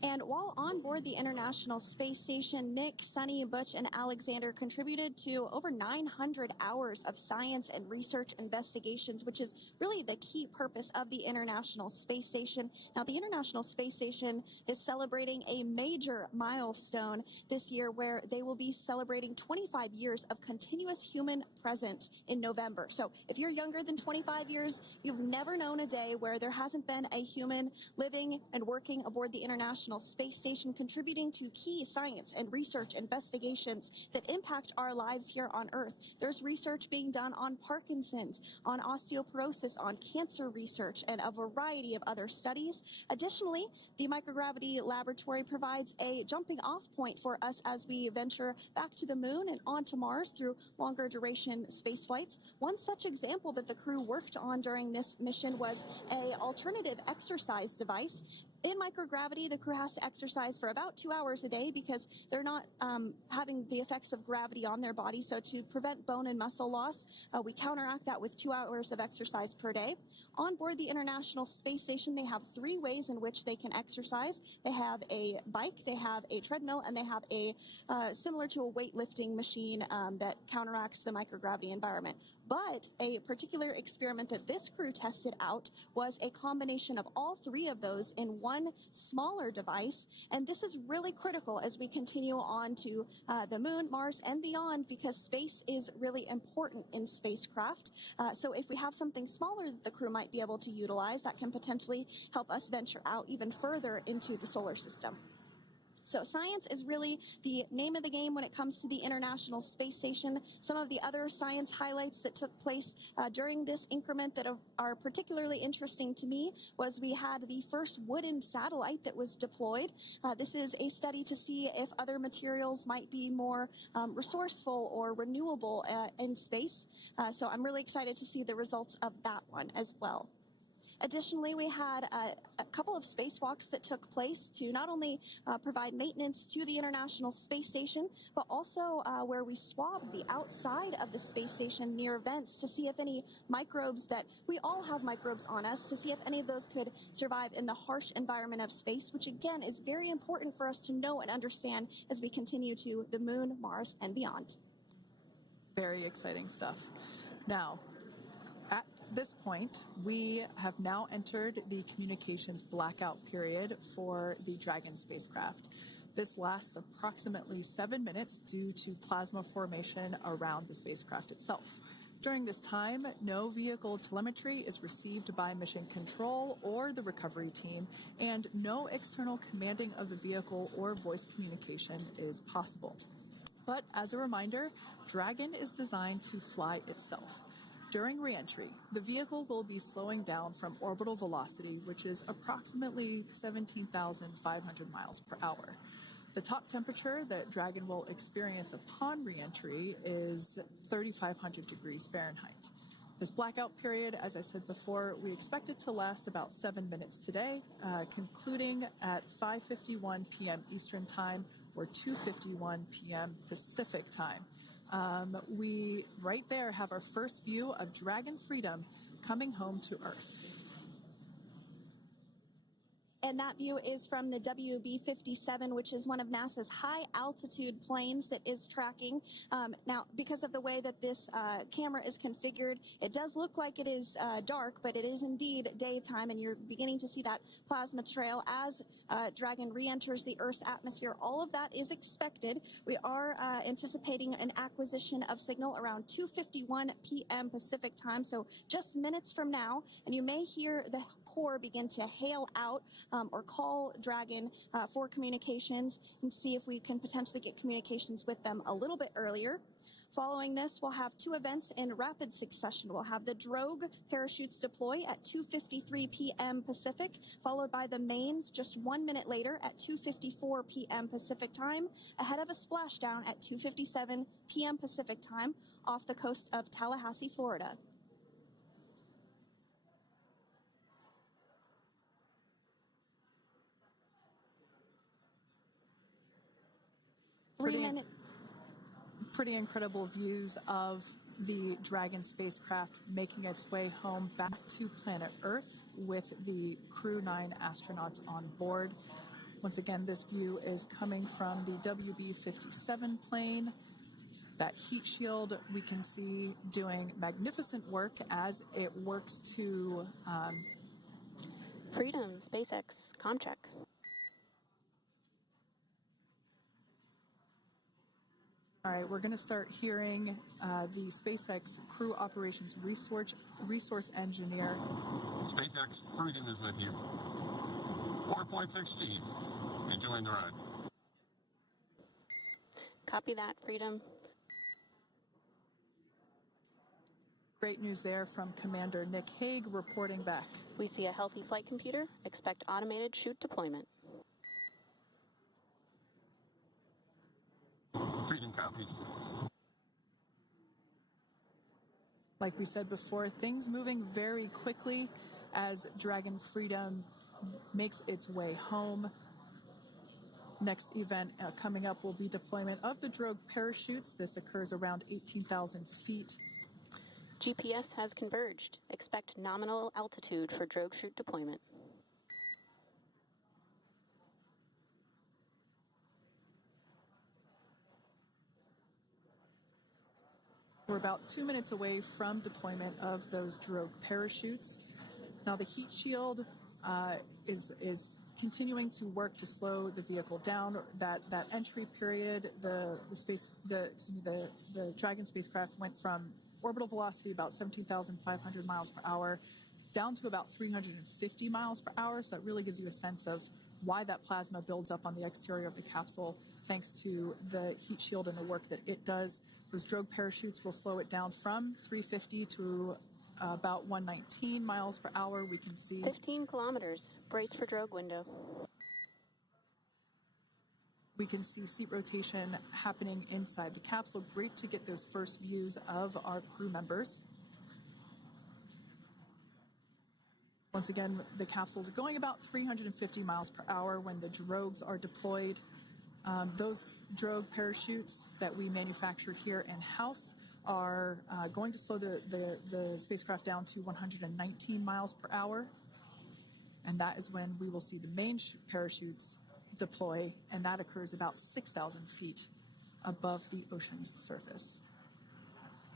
And while on board the International Space Station, Nick, Suni, Butch, and Alexander contributed to over 900 hours of science and research investigations, which is really the key purpose of the International Space Station. Now, the International Space Station is celebrating a major milestone this year, where they will be celebrating 25 years of continuous human presence in November. So if you're younger than 25 years, you've never known a day where there hasn't been a human living and working aboard the International Space Station, contributing to key science and research investigations that impact our lives here on Earth. There's research being done on Parkinson's, on osteoporosis, on cancer research, and a variety of other studies. Additionally, the microgravity laboratory provides a jumping off point for us as we venture back to the moon and onto Mars through longer duration space flights. One such example that the crew worked on during this mission was an alternative exercise device In microgravity, the crew has to exercise for about 2 hours a day because they're not having the effects of gravity on their body. So to prevent bone and muscle loss, we counteract that with 2 hours of exercise per day. On board the International Space Station, they have 3 ways in which they can exercise. They have a bike, they have a treadmill, and they have a similar to a weightlifting machine that counteracts the microgravity environment. But a particular experiment that this crew tested out was a combination of all 3 of those in one smaller device. And this is really critical as we continue on to the moon, Mars, and beyond, because space is really important in spacecraft. So if we have something smaller that the crew might be able to utilize, that can potentially help us venture out even further into the solar system. So science is really the name of the game when it comes to the International Space Station. Some of the other science highlights that took place during this increment that are particularly interesting to me was we had the first wooden satellite that was deployed. This is a study to see if other materials might be more resourceful or renewable in space. So I'm really excited to see the results of that one as well. Additionally, we had a couple of spacewalks that took place to not only provide maintenance to the International Space Station, but also where we swabbed the outside of the space station near vents to see if any microbes that we all have microbes on us, to see if any of those could survive in the harsh environment of space, which again is very important for us to know and understand as we continue to the moon, Mars, and beyond. Very exciting stuff. Now, at this point, we have now entered the communications blackout period for the Dragon spacecraft. This lasts approximately 7 minutes due to plasma formation around the spacecraft itself. During this time, no vehicle telemetry is received by mission control or the recovery team, and no external commanding of the vehicle or voice communication is possible. But as a reminder, Dragon is designed to fly itself. During re-entry, the vehicle will be slowing down from orbital velocity, which is approximately 17,500 miles per hour. The top temperature that Dragon will experience upon re-entry is 3,500 degrees Fahrenheit. This blackout period, as I said before, we expect it to last about 7 minutes today, concluding at 5:51 p.m. Eastern Time or 2:51 p.m. Pacific Time. We right there have our first view of Dragon Freedom coming home to Earth. And that view is from the WB-57, which is one of NASA's high-altitude planes that is tracking. Now, because of the way that this camera is configured, it does look like it is dark, but it is indeed daytime, and you're beginning to see that plasma trail as Dragon re-enters the Earth's atmosphere. All of that is expected. We are anticipating an acquisition of signal around 2:51 p.m. Pacific Time, so just minutes from now, and you may hear the core begin to hail out or call Dragon for communications and see if we can potentially get communications with them a little bit earlier. Following this, we'll have 2 events in rapid succession. We'll have the Drogue parachutes deploy at 2:53 p.m. Pacific, followed by the mains just 1 minute later at 2:54 p.m. Pacific Time, ahead of a splashdown at 2:57 p.m. Pacific Time off the coast of Tallahassee, Florida. Pretty incredible views of the Dragon spacecraft making its way home back to planet Earth with the Crew 9 astronauts on board. Once again, this view is coming from the WB-57 plane. That heat shield we can see doing magnificent work as it works to Freedom, SpaceX, Comcheck. All right, we're going to start hearing the SpaceX Crew Operations Resource Engineer. SpaceX Freedom is with you. 4.6 feet. Enjoying the ride. Copy that, Freedom. Great news there from Commander Nick Hague reporting back. We see a healthy flight computer. Expect automated chute deployment. Freedom copies. Like we said before, things moving very quickly as Dragon Freedom makes its way home. Next event coming up will be deployment of the Drogue parachutes. This occurs around 18,000 feet. GPS has converged. Expect nominal altitude for Drogue chute deployment. We're about 2 minutes away from deployment of those Drogue parachutes. Now the heat shield is continuing to work to slow the vehicle down. That entry period, the Dragon spacecraft went from orbital velocity about 17,500 miles per hour down to about 350 miles per hour. So that really gives you a sense of why that plasma builds up on the exterior of the capsule, thanks to the heat shield and the work that it does. Those Drogue parachutes will slow it down from 350 to about 119 miles per hour. We can see 15 kilometers. Brace for Drogue window. We can see seat rotation happening inside the capsule. Great to get those first views of our crew members. Once again, the capsules are going about 350 miles per hour when the Drogues are deployed. Those Drogue parachutes that we manufacture here in-house are going to slow the spacecraft down to 119 miles per hour. And that is when we will see the main parachutes deploy, and that occurs about 6,000 feet above the ocean's surface.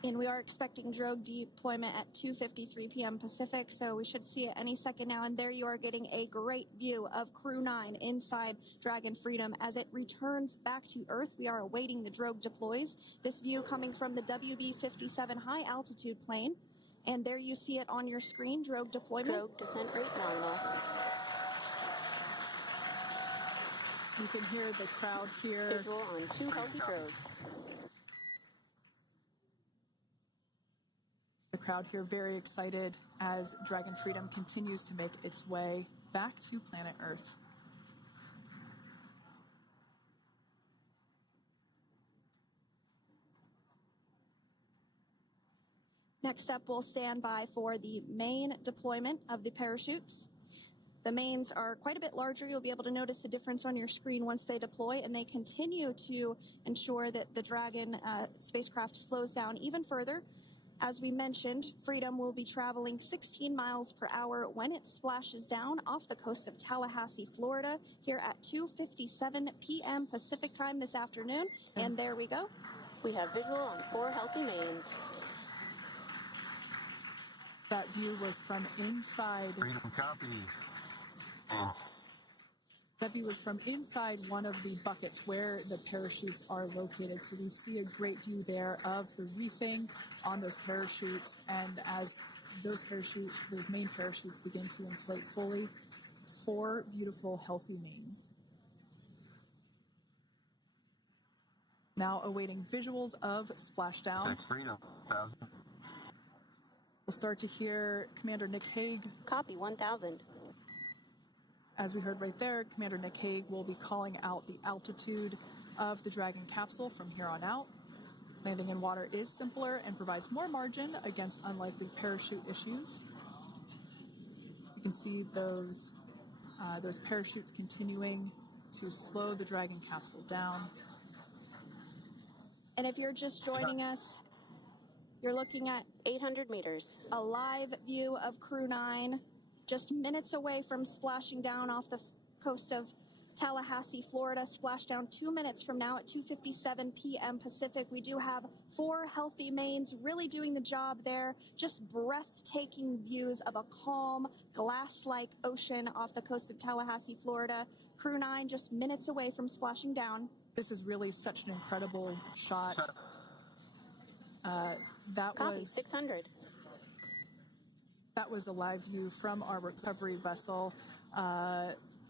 And we are expecting Drogue deployment at 2:53 p.m. Pacific, so we should see it any second now. And there you are getting a great view of Crew 9 inside Dragon Freedom as it returns back to Earth. We are awaiting the Drogue deploys. This view coming from the WB-57 high altitude plane. And there you see it on your screen, Drogue deployment. Drogue descent rate nominal. You can hear the crowd here. Visual on 2 healthy Drogues. The crowd here very excited as Dragon Freedom continues to make its way back to planet Earth. Next up, we'll stand by for the main deployment of the parachutes. The mains are quite a bit larger. You'll be able to notice the difference on your screen once they deploy, and they continue to ensure that the Dragon spacecraft slows down even further. As we mentioned, Freedom will be traveling 16 miles per hour when it splashes down off the coast of Tallahassee, Florida, here at 2:57 p.m. Pacific time this afternoon. And there we go. We have visual on 4 healthy mains. That view was from inside. Freedom copy. That view was from inside one of the buckets where the parachutes are located. So we see a great view there of the reefing on those parachutes. And as those main parachutes begin to inflate fully, 4 beautiful, healthy mains. Now awaiting visuals of splashdown. Freedom, 1,000. We'll start to hear Commander Nick Hague. Copy, 1,000. As we heard right there, Commander Nick Hague will be calling out the altitude of the Dragon capsule from here on out. Landing in water is simpler and provides more margin against unlikely parachute issues. You can see those parachutes continuing to slow the Dragon capsule down. And if you're just joining us, you're looking at 800 meters. a live view of Crew 9, just minutes away from splashing down off the coast of Tallahassee, Florida. Splashdown 2 minutes from now at 2:57 p.m. Pacific. We do have 4 healthy mains really doing the job there. Just breathtaking views of a calm, glass-like ocean off the coast of Tallahassee, Florida. Crew 9 just minutes away from splashing down. This is really such an incredible shot. Copy, 600. That was a live view from our recovery vessel,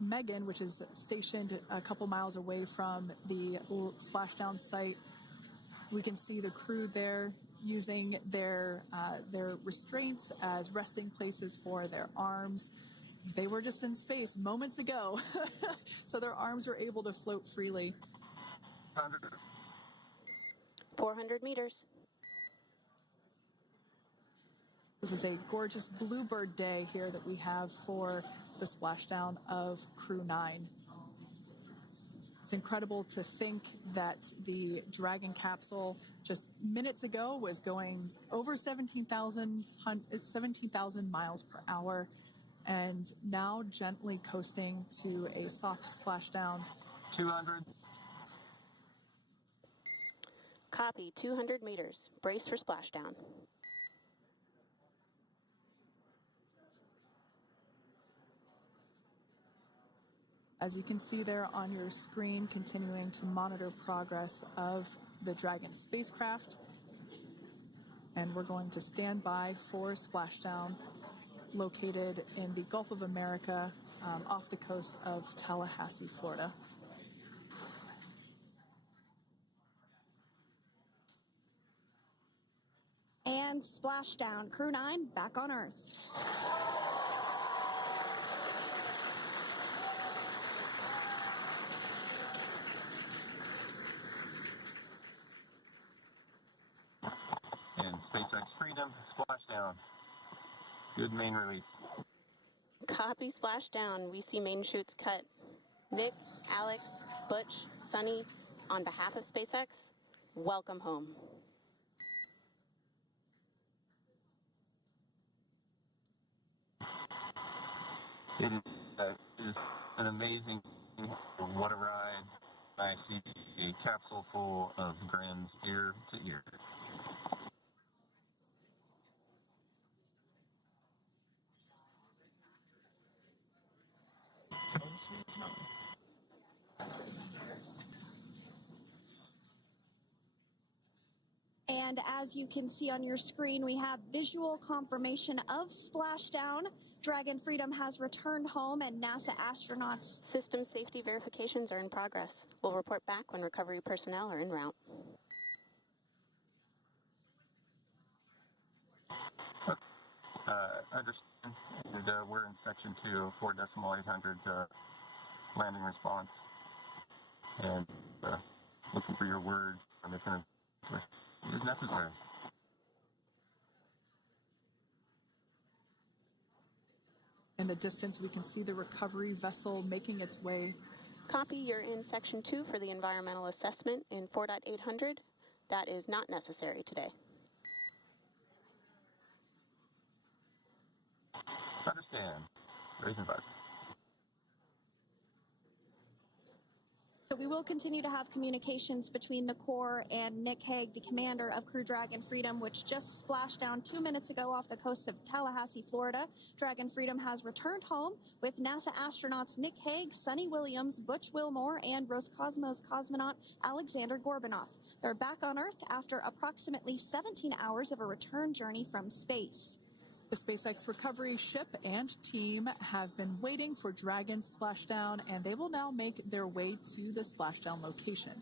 Megan, which is stationed a couple miles away from the splashdown site. We can see the crew there using their restraints as resting places for their arms. They were just in space moments ago, so their arms were able to float freely. 400 meters. This is a gorgeous bluebird day here that we have for the splashdown of Crew 9. It's incredible to think that the Dragon capsule just minutes ago was going over 17,000 miles per hour and now gently coasting to a soft splashdown. 200. Copy, 200 meters. Brace for splashdown. As you can see there on your screen, continuing to monitor progress of the Dragon spacecraft. And we're going to stand by for splashdown located in the Gulf of America off the coast of Tallahassee, Florida. And splashdown. Crew 9 back on Earth. And SpaceX Freedom, splashdown. Good main release. Copy, splashdown. We see main chutes cut. Nick, Alex, Butch, Suni, on behalf of SpaceX, welcome home. It is an amazing, what a ride. I see a capsule full of grins ear to ear. And as you can see on your screen, we have visual confirmation of splashdown. Dragon Freedom has returned home and NASA astronauts. System safety verifications are in progress. We'll report back when recovery personnel are en route. Understand. And, we're in section 2, 4.800 landing response. And looking for your word on if it is necessary. In the distance, we can see the recovery vessel making its way. Copy, you're in section 2 for the environmental assessment in 4.800. That is not necessary today. Understand. Raise advisor. So we will continue to have communications between the Corps and Nick Hague, the commander of Crew Dragon Freedom, which just splashed down 2 minutes ago off the coast of Tallahassee, Florida. Dragon Freedom has returned home with NASA astronauts Nick Hague, Suni Williams, Butch Wilmore, and Roscosmos cosmonaut Alexander Gorbunoff. They're back on Earth after approximately 17 hours of a return journey from space. The SpaceX recovery ship and team have been waiting for Dragon's splashdown, and they will now make their way to the splashdown location.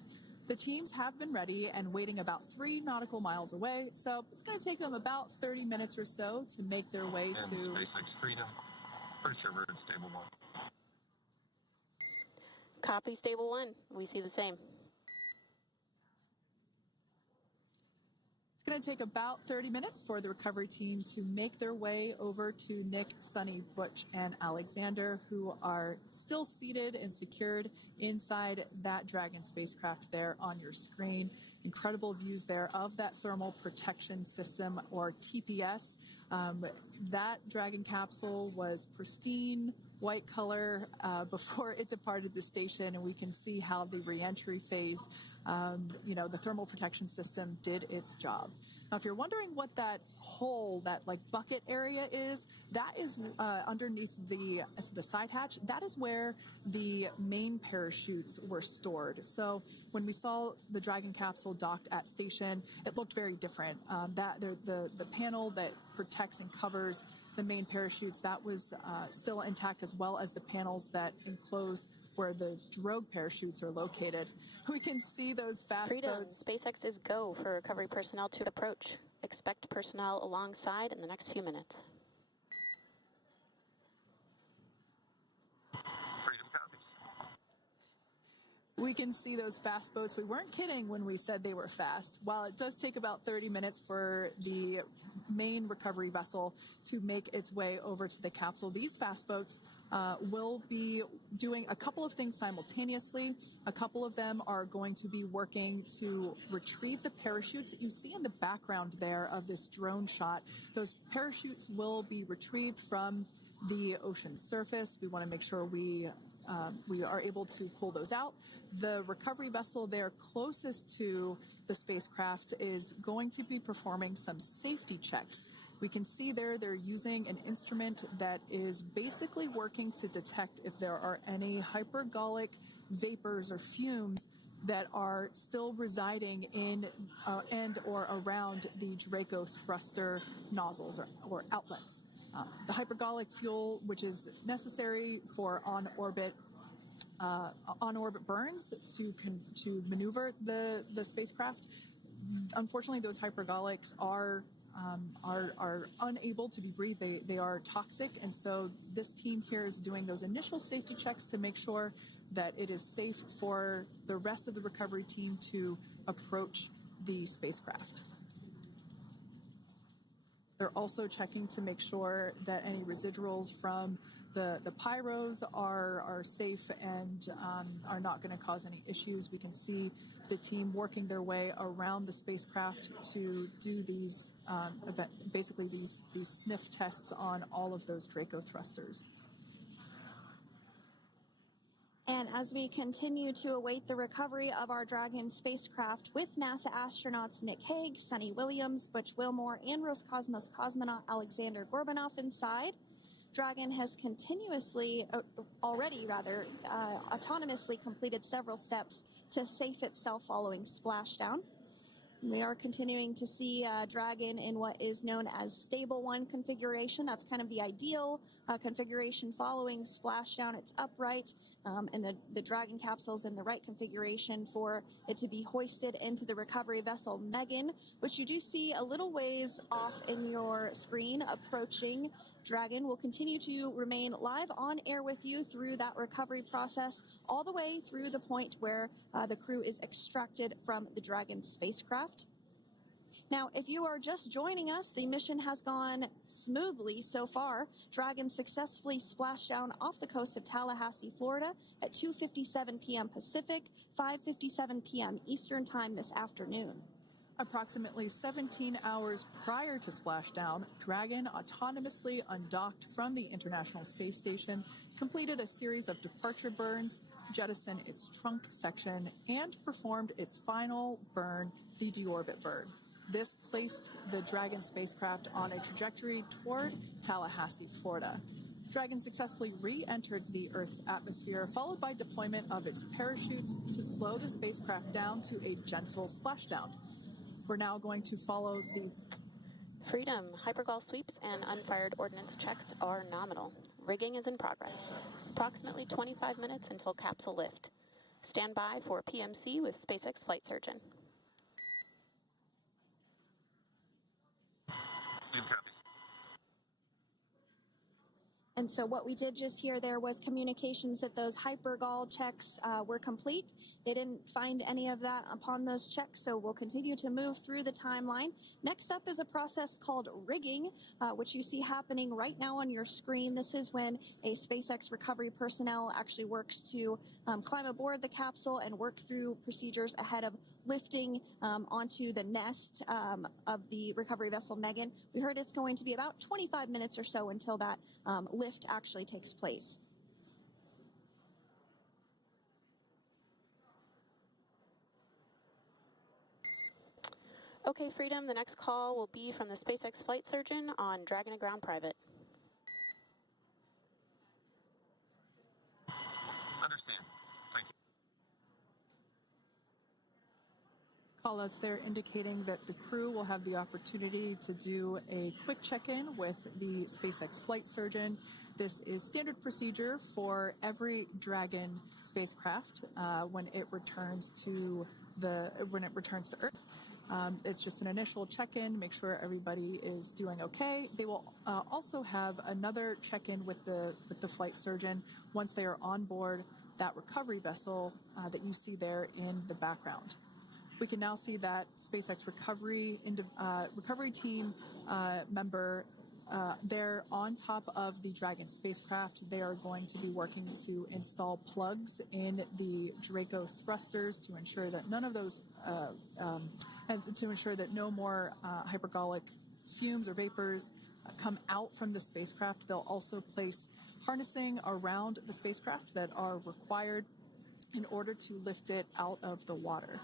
The teams have been ready and waiting about 3 nautical miles away, so it's going to take them about 30 minutes or so to make their way and to SpaceX Freedom. Pretty sure we're in stable 1. Copy, stable 1. We see the same. It's going to take about 30 minutes for the recovery team to make their way over to Nick, Suni, Butch, and Alexander, who are still seated and secured inside that Dragon spacecraft there on your screen. Incredible views there of that thermal protection system, or TPS. That Dragon capsule was pristine, white color before it departed the station, and we can see how the reentry phase, the thermal protection system did its job. Now, if you're wondering what that hole, that like bucket area is, that is underneath the side hatch. That is where the main parachutes were stored. So when we saw the Dragon capsule docked at station, it looked very different. The panel that protects and covers the main parachutes, that was still intact, as well as the panels that enclose where the Drogue parachutes are located. We can see those fast Freedom. boats. SpaceX is go for recovery personnel to approach. Expect personnel alongside in the next few minutes. Freedom copies. We can see those fast boats. We weren't kidding when we said they were fast. While it does take about 30 minutes for the main recovery vessel to make its way over to the capsule, these fast boats will be doing a couple of things simultaneously. A couple of them are going to be working to retrieve the parachutes that you see in the background there of this drone shot. Those parachutes will be retrieved from the ocean surface. We want to make sure we are able to pull those out. The recovery vessel there closest to the spacecraft is going to be performing some safety checks. We can see there they're using an instrument that is basically working to detect if there are any hypergolic vapors or fumes that are still residing in and or around the Draco thruster nozzles or outlets. The hypergolic fuel, which is necessary for on-orbit burns to maneuver the spacecraft. Unfortunately, those hypergolics are unable to be breathed. They are toxic, and so this team here is doing those initial safety checks to make sure that it is safe for the rest of the recovery team to approach the spacecraft. They're also checking to make sure that any residuals from the pyros are safe and are not going to cause any issues. We can see the team working their way around the spacecraft to do these these sniff tests on all of those Draco thrusters. And as we continue to await the recovery of our Dragon spacecraft with NASA astronauts Nick Hague, Suni Williams, Butch Wilmore, and Roscosmos cosmonaut Alexander Gorbanov inside, Dragon has autonomously completed several steps to safe itself following splashdown. We are continuing to see Dragon in what is known as stable 1 configuration. That's kind of the ideal configuration following splashdown. It's upright, and the Dragon capsule is in the right configuration for it to be hoisted into the recovery vessel Megan, which you do see a little ways off in your screen approaching. Dragon will continue to remain live on air with you through that recovery process, all the way through the point where the crew is extracted from the Dragon spacecraft. Now, if you are just joining us, the mission has gone smoothly so far. Dragon successfully splashed down off the coast of Tallahassee, Florida at 2:57 p.m. Pacific, 5:57 p.m. Eastern Time this afternoon. Approximately 17 hours prior to splashdown, Dragon autonomously undocked from the International Space Station, completed a series of departure burns, jettisoned its trunk section, and performed its final burn, the deorbit burn. This placed the Dragon spacecraft on a trajectory toward Tallahassee, Florida. Dragon successfully re-entered the Earth's atmosphere, followed by deployment of its parachutes to slow the spacecraft down to a gentle splashdown. We're now going to follow the Freedom. Hypergol sweeps and unfired ordnance checks are nominal. Rigging is in progress. Approximately 25 minutes until capsule lift. Stand by for PMC with SpaceX flight surgeon. And so what we did just hear there was communications that those hypergol checks were complete. They didn't find any of that upon those checks, so we'll continue to move through the timeline. Next up is a process called rigging, which you see happening right now on your screen. This is when a SpaceX recovery personnel actually works to climb aboard the capsule and work through procedures ahead of lifting onto the nest of the recovery vessel Megan. We heard it's going to be about 25 minutes or so until that lift actually takes place. Okay, Freedom, the next call will be from the SpaceX flight surgeon on Dragon and Ground Private. Understand. Thank you. callouts there indicating that the crew will have the opportunity to do a quick check-in with the SpaceX flight surgeon. This is standard procedure for every Dragon spacecraft when it returns to Earth. It's just an initial check-in, make sure everybody is doing okay. They will also have another check-in with the flight surgeon once they are on board that recovery vessel that you see there in the background. We can now see that SpaceX recovery team member they're on top of the Dragon spacecraft. They are going to be working to install plugs in the Draco thrusters to ensure that none of those, and to ensure that no more hypergolic fumes or vapors come out from the spacecraft. They'll also place harnessing around the spacecraft that are required in order to lift it out of the water.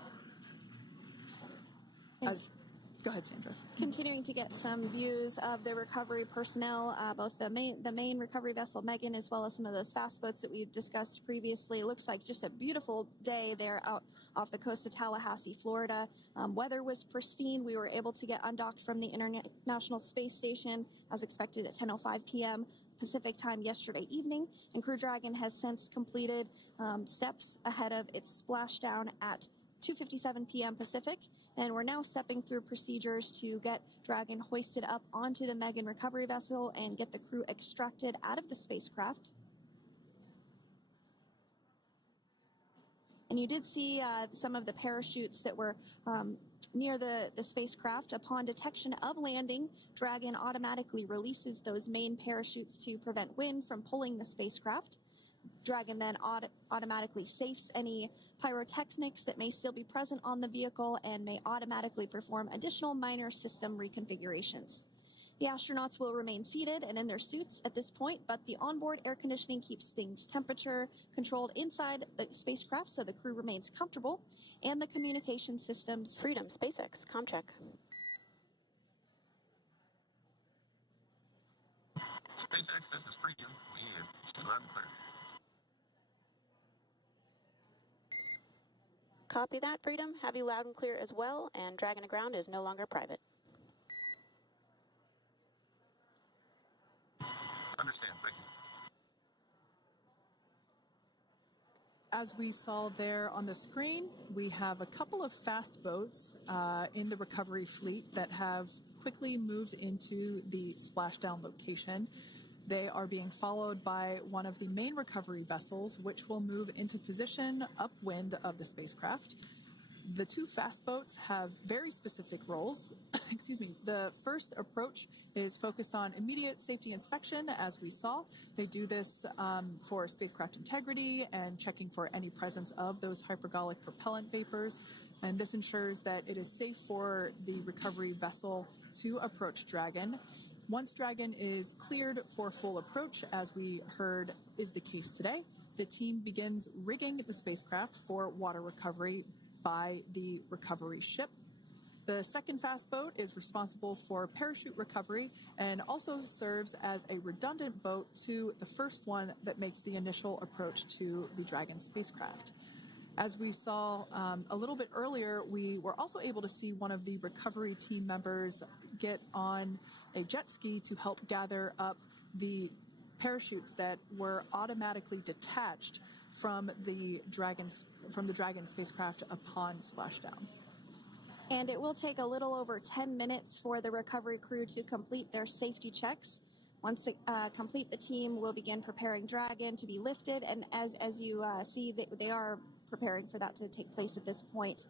Go ahead, Sandra. Continuing to get some views of the recovery personnel, both the main recovery vessel, Megan, as well as some of those fast boats that we've discussed previously. It looks like just a beautiful day there out off the coast of Tallahassee, Florida. Weather was pristine. We were able to get undocked from the International Space Station as expected at 10:05 p.m. Pacific time yesterday evening, and Crew Dragon has since completed steps ahead of its splashdown at 2:57 p.m. Pacific, and we're now stepping through procedures to get Dragon hoisted up onto the Megan recovery vessel and get the crew extracted out of the spacecraft. And you did see some of the parachutes that were near the spacecraft. Upon detection of landing, Dragon automatically releases those main parachutes to prevent wind from pulling the spacecraft. Dragon then automatically safes any pyrotechnics that may still be present on the vehicle and may automatically perform additional minor system reconfigurations. The astronauts will remain seated and in their suits at this point, but the onboard air conditioning keeps things temperature controlled inside the spacecraft so the crew remains comfortable, and the communication systems... Freedom, SpaceX, ComCheck. SpaceX, this is Freedom. We are still loud and clear. Copy that, Freedom. Have you loud and clear as well, and Dragon to ground is no longer private. Understand, thank you. As we saw there on the screen, we have a couple of fast boats in the recovery fleet that have quickly moved into the splashdown location. They are being followed by one of the main recovery vessels, which will move into position upwind of the spacecraft. The two fast boats have very specific roles. Excuse me. The first approach is focused on immediate safety inspection, as we saw. They do this for spacecraft integrity and checking for any presence of those hypergolic propellant vapors. And this ensures that it is safe for the recovery vessel to approach Dragon. Once Dragon is cleared for full approach, as we heard is the case today, the team begins rigging the spacecraft for water recovery by the recovery ship. The second fast boat is responsible for parachute recovery and also serves as a redundant boat to the first one that makes the initial approach to the Dragon spacecraft. As we saw a little bit earlier, we were also able to see one of the recovery team members get on a jet ski to help gather up the parachutes that were automatically detached from the Dragon spacecraft upon splashdown. And it will take a little over 10 minutes for the recovery crew to complete their safety checks. Once they complete, the team will begin preparing Dragon to be lifted, and as you see, they are preparing for that to take place at this point.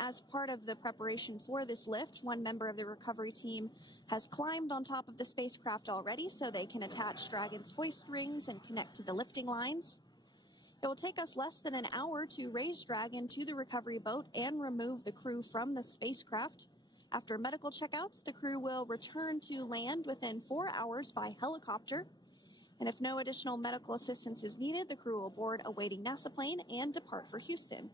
As part of the preparation for this lift, one member of the recovery team has climbed on top of the spacecraft already so they can attach Dragon's hoist rings and connect to the lifting lines. It will take us less than an hour to raise Dragon to the recovery boat and remove the crew from the spacecraft. After medical checkouts, the crew will return to land within 4 hours by helicopter. And if no additional medical assistance is needed, the crew will board a waiting NASA plane and depart for Houston.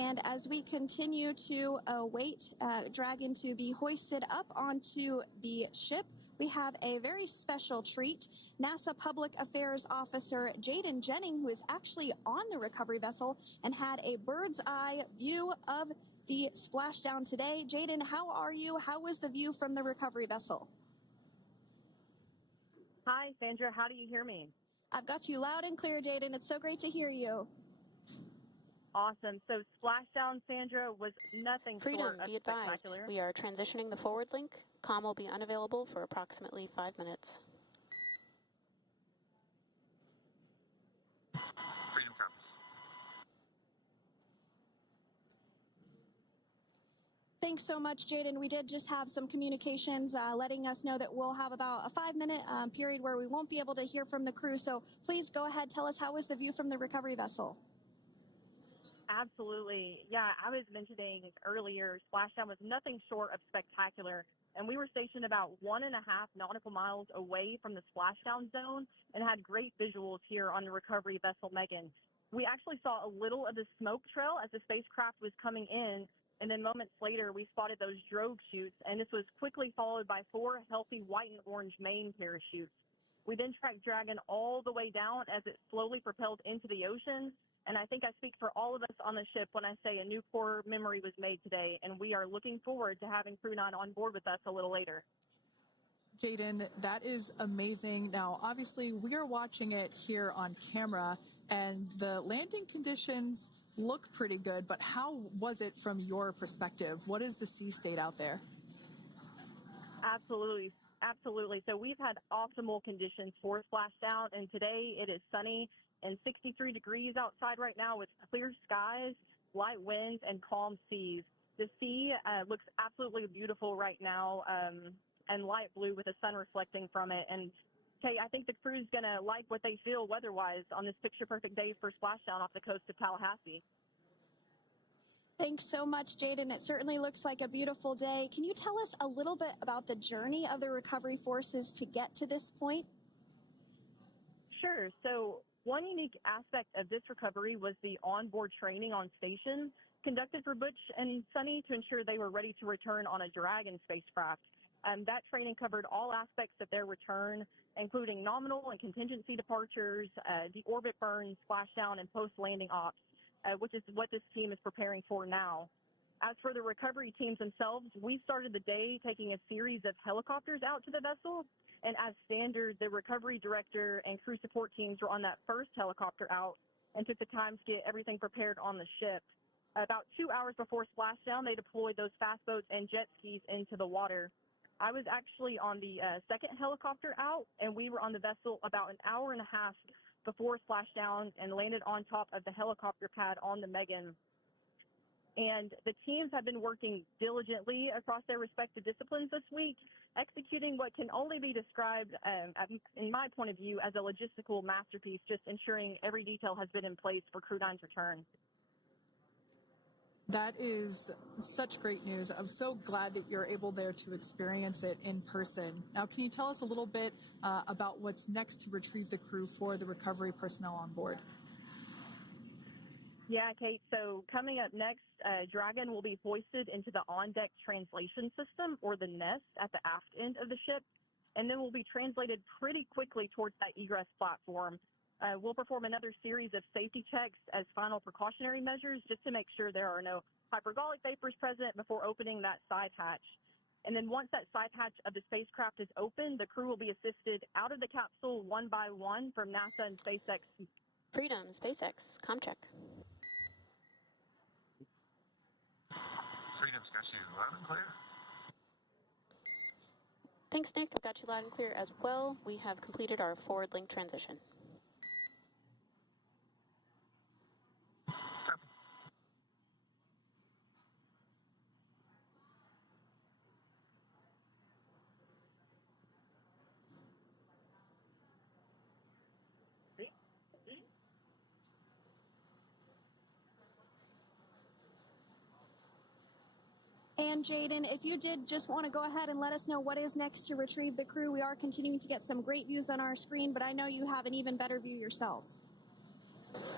And as we continue to await Dragon to be hoisted up onto the ship, we have a very special treat. NASA Public Affairs Officer Jaden Jennings, who is actually on the recovery vessel and had a bird's eye view of the splashdown today. Jaden, how are you? How was the view from the recovery vessel? Hi, Sandra. How do you hear me? I've got you loud and clear, Jaden. It's so great to hear you. Awesome. So splashdown, Sandra, was nothing short of spectacular. We are transitioning the forward link. Comm will be unavailable for approximately 5 minutes. Freedom compass. Thanks so much, Jaden. We did just have some communications letting us know that we'll have about a 5-minute period where we won't be able to hear from the crew. So please go ahead, tell us, how was the view from the recovery vessel? Absolutely. Yeah, I was mentioning earlier, splashdown was nothing short of spectacular. And we were stationed about 1.5 nautical miles away from the splashdown zone and had great visuals here on the recovery vessel Megan. We actually saw a little of the smoke trail as the spacecraft was coming in. And then moments later, we spotted those drogue chutes, and this was quickly followed by 4 healthy white and orange main parachutes. We then tracked Dragon all the way down as it slowly propelled into the ocean. And I think I speak for all of us on the ship when I say a new core memory was made today, and we are looking forward to having Crew 9 on board with us a little later. Jaden, that is amazing. Now, obviously, we are watching it here on camera, and the landing conditions look pretty good, but how was it from your perspective? What is the sea state out there? Absolutely. Absolutely. So we've had optimal conditions for splashdown, and today it is sunny and 63 degrees outside right now with clear skies, light winds, and calm seas. The sea looks absolutely beautiful right now, and light blue with the sun reflecting from it. And Kate, I think the crew's going to like what they feel weather-wise on this picture-perfect day for splashdown off the coast of Tallahassee. Thanks so much, Jaden. It certainly looks like a beautiful day. Can you tell us a little bit about the journey of the recovery forces to get to this point? Sure. So one unique aspect of this recovery was the onboard training on station conducted for Butch and Suni to ensure they were ready to return on a Dragon spacecraft. That training covered all aspects of their return, including nominal and contingency departures, deorbit burns, splashdown, and post-landing ops, which is what this team is preparing for now. As for the recovery teams themselves, we started the day taking a series of helicopters out to the vessel, and as standard, the recovery director and crew support teams were on that first helicopter out and took the time to get everything prepared on the ship. About 2 hours before splashdown, they deployed those fast boats and jet skis into the water. I was actually on the second helicopter out, and we were on the vessel about an hour and a half before splashdown and landed on top of the helicopter pad on the Megan. And the teams have been working diligently across their respective disciplines this week, executing what can only be described, in my point of view, as a logistical masterpiece, just ensuring every detail has been in place for Crew 9's return. That is such great news. I'm so glad that you're able there to experience it in person. Now, can you tell us a little bit about what's next to retrieve the crew for the recovery personnel on board? Yeah, Kate. So coming up next, Dragon will be hoisted into the on-deck translation system, or the nest, at the aft end of the ship, and then will be translated pretty quickly towards that egress platform. We'll perform another series of safety checks as final precautionary measures just to make sure there are no hypergolic vapors present before opening that side hatch. And then once that side hatch of the spacecraft is open, the crew will be assisted out of the capsule one by one from NASA and SpaceX. Freedom, SpaceX, comm check. Freedom's got you loud and clear. Thanks, Nick. I've got you loud and clear as well. We have completed our forward link transition. And Jaden, if you did just want to go ahead and let us know what is next to retrieve the crew, we are continuing to get some great views on our screen, but I know you have an even better view yourself.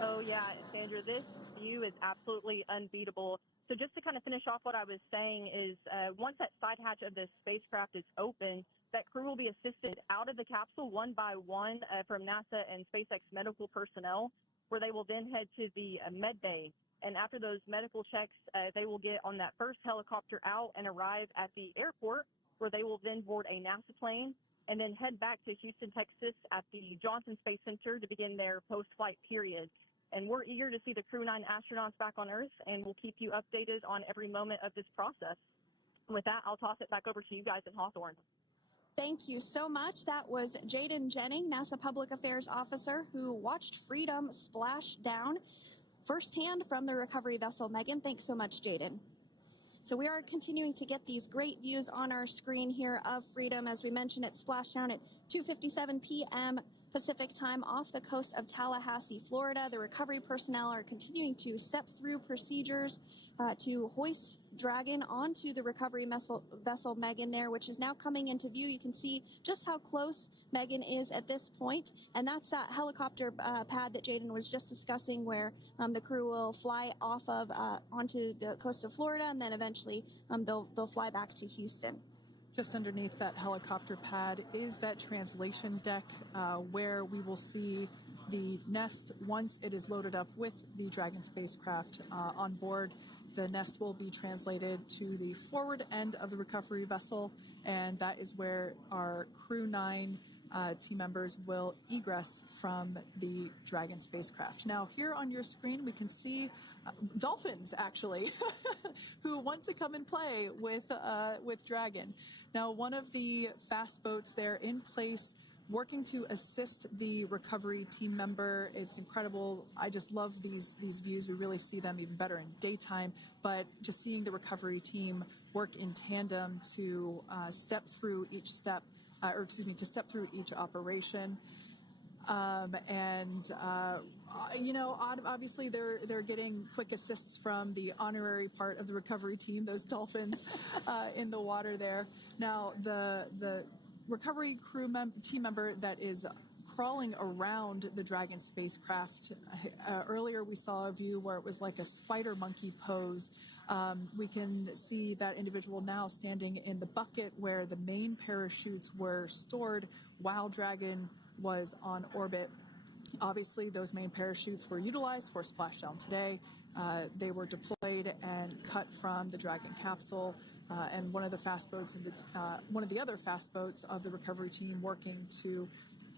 Oh, yeah, Sandra, this view is absolutely unbeatable. So just to kind of finish off what I was saying is once that side hatch of the spacecraft is open, that crew will be assisted out of the capsule one by one from NASA and SpaceX medical personnel, where they will then head to the med bay. And after those medical checks, they will get on that first helicopter out and arrive at the airport, where they will then board a NASA plane and then head back to Houston, Texas at the Johnson Space Center to begin their post-flight period. And we're eager to see the Crew 9 astronauts back on Earth, and we'll keep you updated on every moment of this process. With that, I'll toss it back over to you guys in Hawthorne. Thank you so much. That was Jaden Jennings, NASA Public Affairs Officer, who watched Freedom splash down firsthand from the recovery vessel Megan. Thanks so much, Jaden. So we are continuing to get these great views on our screen here of Freedom. As we mentioned, it splashed down at 2:57 p.m. Pacific time off the coast of Tallahassee, Florida. The recovery personnel are continuing to step through procedures to hoist Dragon onto the recovery vessel Megan there, which is now coming into view. You can see just how close Megan is at this point, and that's that helicopter pad that Jaden was just discussing, where the crew will fly off of onto the coast of Florida, and then eventually they'll fly back to Houston. Just underneath that helicopter pad is that translation deck where we will see the nest once it is loaded up with the Dragon spacecraft on board. The nest will be translated to the forward end of the recovery vessel, and that is where our Crew 9 team members will egress from the Dragon spacecraft. Now, here on your screen, we can see dolphins, actually, who want to come and play with Dragon. Now, one of the fast boats there in place, working to assist the recovery team member. It's incredible. I just love these views. We really see them even better in daytime, but just seeing the recovery team work in tandem to step through each step, to step through each operation. Obviously they're getting quick assists from the honorary part of the recovery team, those dolphins in the water there. Now, the recovery team member that is crawling around the Dragon spacecraft, earlier we saw a view where it was like a spider monkey pose. We can see that individual now standing in the bucket where the main parachutes were stored while Dragon was on orbit. Obviously, those main parachutes were utilized for splashdown today. They were deployed and cut from the Dragon capsule, and one of the other fast boats of the recovery team working to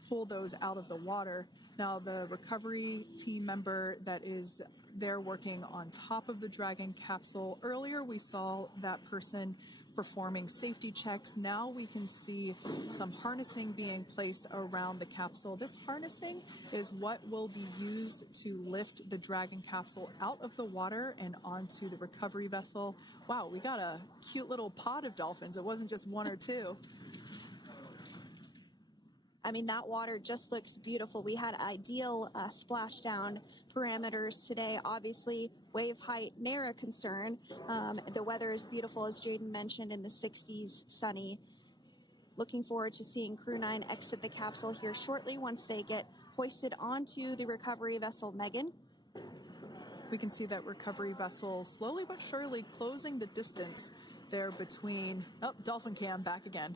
pull those out of the water. Now, the recovery team member that is there working on top of the Dragon capsule, earlier we saw that person performing safety checks. Now we can see some harnessing being placed around the capsule. This harnessing is what will be used to lift the Dragon capsule out of the water and onto the recovery vessel. Wow, we got a cute little pod of dolphins. It wasn't just one or two. I mean, that water just looks beautiful. We had ideal splashdown parameters today. Obviously, wave height, ne'er a concern. The weather is beautiful, as Jaden mentioned, in the 60s, sunny. Looking forward to seeing Crew 9 exit the capsule here shortly once they get hoisted onto the recovery vessel Megan. We can see that recovery vessel slowly but surely closing the distance there between... Oh, dolphin cam back again.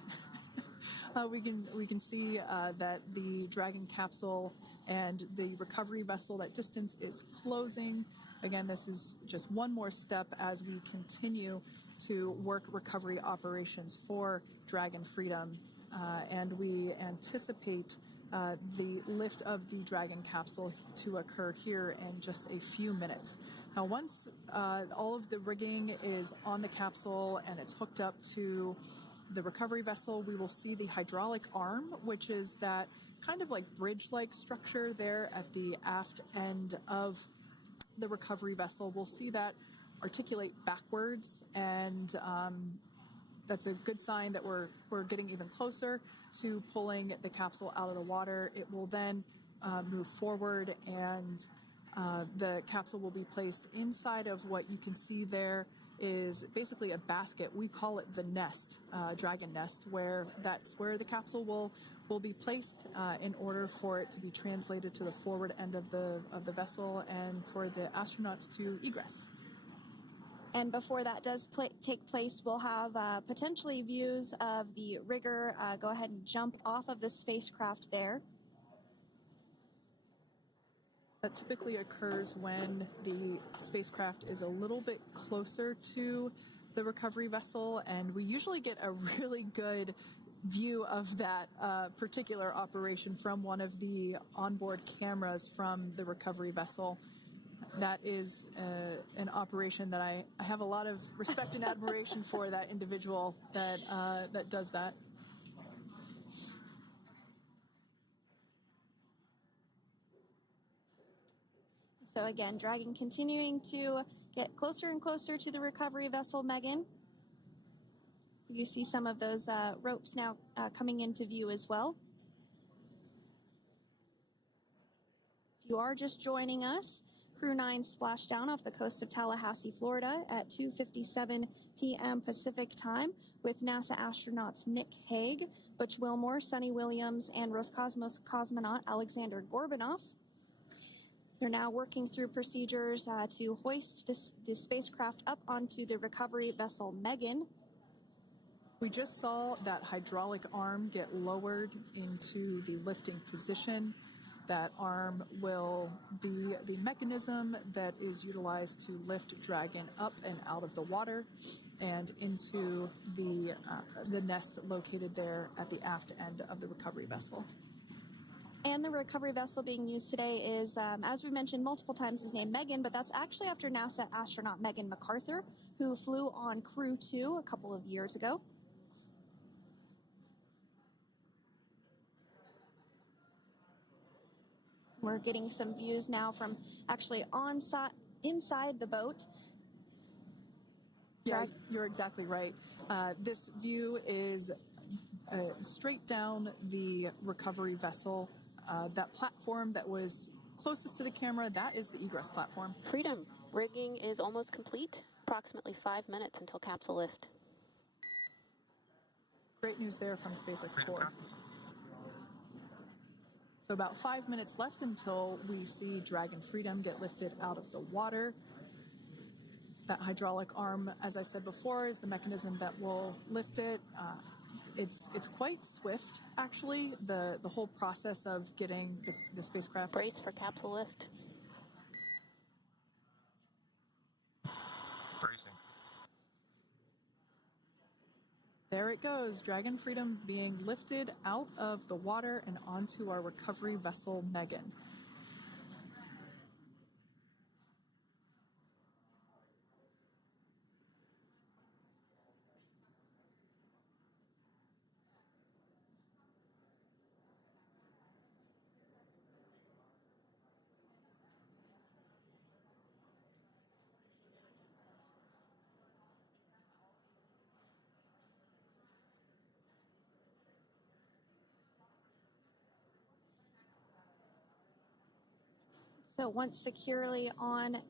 We can see that the Dragon capsule and the recovery vessel, that distance is closing. Again, this is just one more step as we continue to work recovery operations for Dragon Freedom, and we anticipate the lift of the Dragon capsule to occur here in just a few minutes. Now, once all of the rigging is on the capsule and it's hooked up to the recovery vessel, we will see the hydraulic arm, which is that kind of like bridge-like structure there at the aft end of the recovery vessel. We'll see that articulate backwards, and that's a good sign that we're getting even closer to pulling the capsule out of the water. It will then move forward, and the capsule will be placed inside of what you can see there is basically a basket. We call it the nest, Dragon nest, that's where the capsule will be placed in order for it to be translated to the forward end of the vessel and for the astronauts to egress. And before that does take place, we'll have potentially views of the rigger go ahead and jump off of the spacecraft there. That typically occurs when the spacecraft is a little bit closer to the recovery vessel, and we usually get a really good view of that particular operation from one of the onboard cameras from the recovery vessel. That is an operation that I have a lot of respect and admiration for, that individual that does that. So again, Dragon continuing to get closer and closer to the recovery vessel, Megan. You see some of those ropes now coming into view as well. If you are just joining us, Crew 9 splashed down off the coast of Tallahassee, Florida at 2:57 p.m. Pacific time with NASA astronauts Nick Hague, Butch Williams, Suni Williams, and Roscosmos cosmonaut Alexander Gorbanov. They're now working through procedures to hoist the spacecraft up onto the recovery vessel Megan. We just saw that hydraulic arm get lowered into the lifting position. That arm will be the mechanism that is utilized to lift Dragon up and out of the water and into the nest located there at the aft end of the recovery vessel. And the recovery vessel being used today is, as we mentioned multiple times, is named Megan, but that's actually after NASA astronaut Megan McArthur, who flew on Crew 2 a couple of years ago. We're getting some views now from actually inside the boat. Yeah, you're exactly right. This view is straight down the recovery vessel. That platform that was closest to the camera, that is the egress platform. Freedom. Rigging is almost complete. Approximately 5 minutes until capsule lift. Great news there from SpaceX Core. So about 5 minutes left until we see Dragon Freedom get lifted out of the water. That hydraulic arm, as I said before, is the mechanism that will lift it. It's quite swift, actually, the whole process of getting the spacecraft. Brace for capsule lift. Bracing. There it goes, Dragon Freedom being lifted out of the water and onto our recovery vessel, Megan. So once securely on...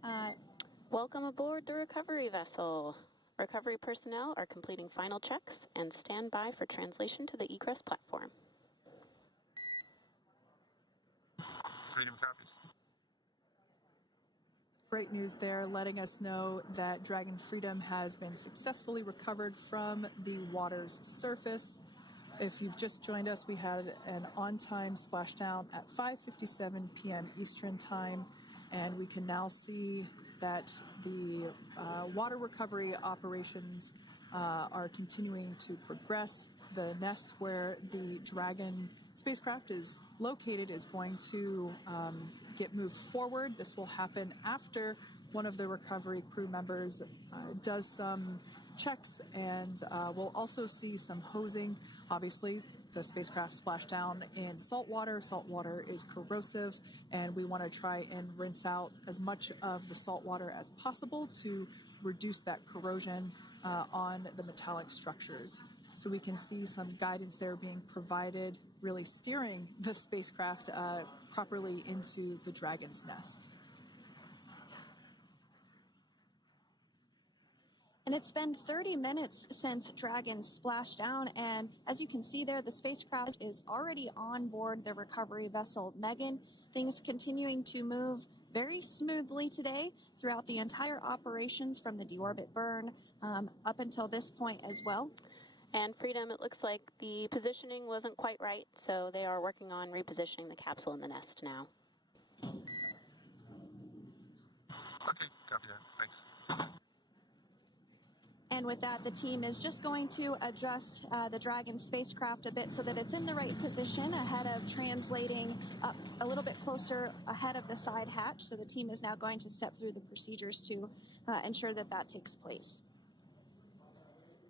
Welcome aboard the recovery vessel. Recovery personnel are completing final checks and stand by for translation to the egress platform. Freedom copies. Great news there, letting us know that Dragon Freedom has been successfully recovered from the water's surface. If you've just joined us, we had an on-time splashdown at 5:57 p.m. Eastern Time, and we can now see that the water recovery operations are continuing to progress. The nest where the Dragon spacecraft is located is going to get moved forward. This will happen after one of the recovery crew members does some checks, and we'll also see some hosing. Obviously, the spacecraft splashed down in salt water. Salt water is corrosive, and we want to try and rinse out as much of the salt water as possible to reduce that corrosion on the metallic structures. So we can see some guidance there being provided, really steering the spacecraft properly into the Dragon's nest. And it's been 30 minutes since Dragon splashed down, and as you can see there, the spacecraft is already on board the recovery vessel Megan. Things continuing to move very smoothly today throughout the entire operations from the deorbit burn up until this point as well. And Freedom, it looks like the positioning wasn't quite right, so they are working on repositioning the capsule in the nest now. Okay, copy that. Thanks. And with that, the team is just going to adjust the Dragon spacecraft a bit so that it's in the right position ahead of translating up a little bit closer ahead of the side hatch. So the team is now going to step through the procedures to ensure that that takes place.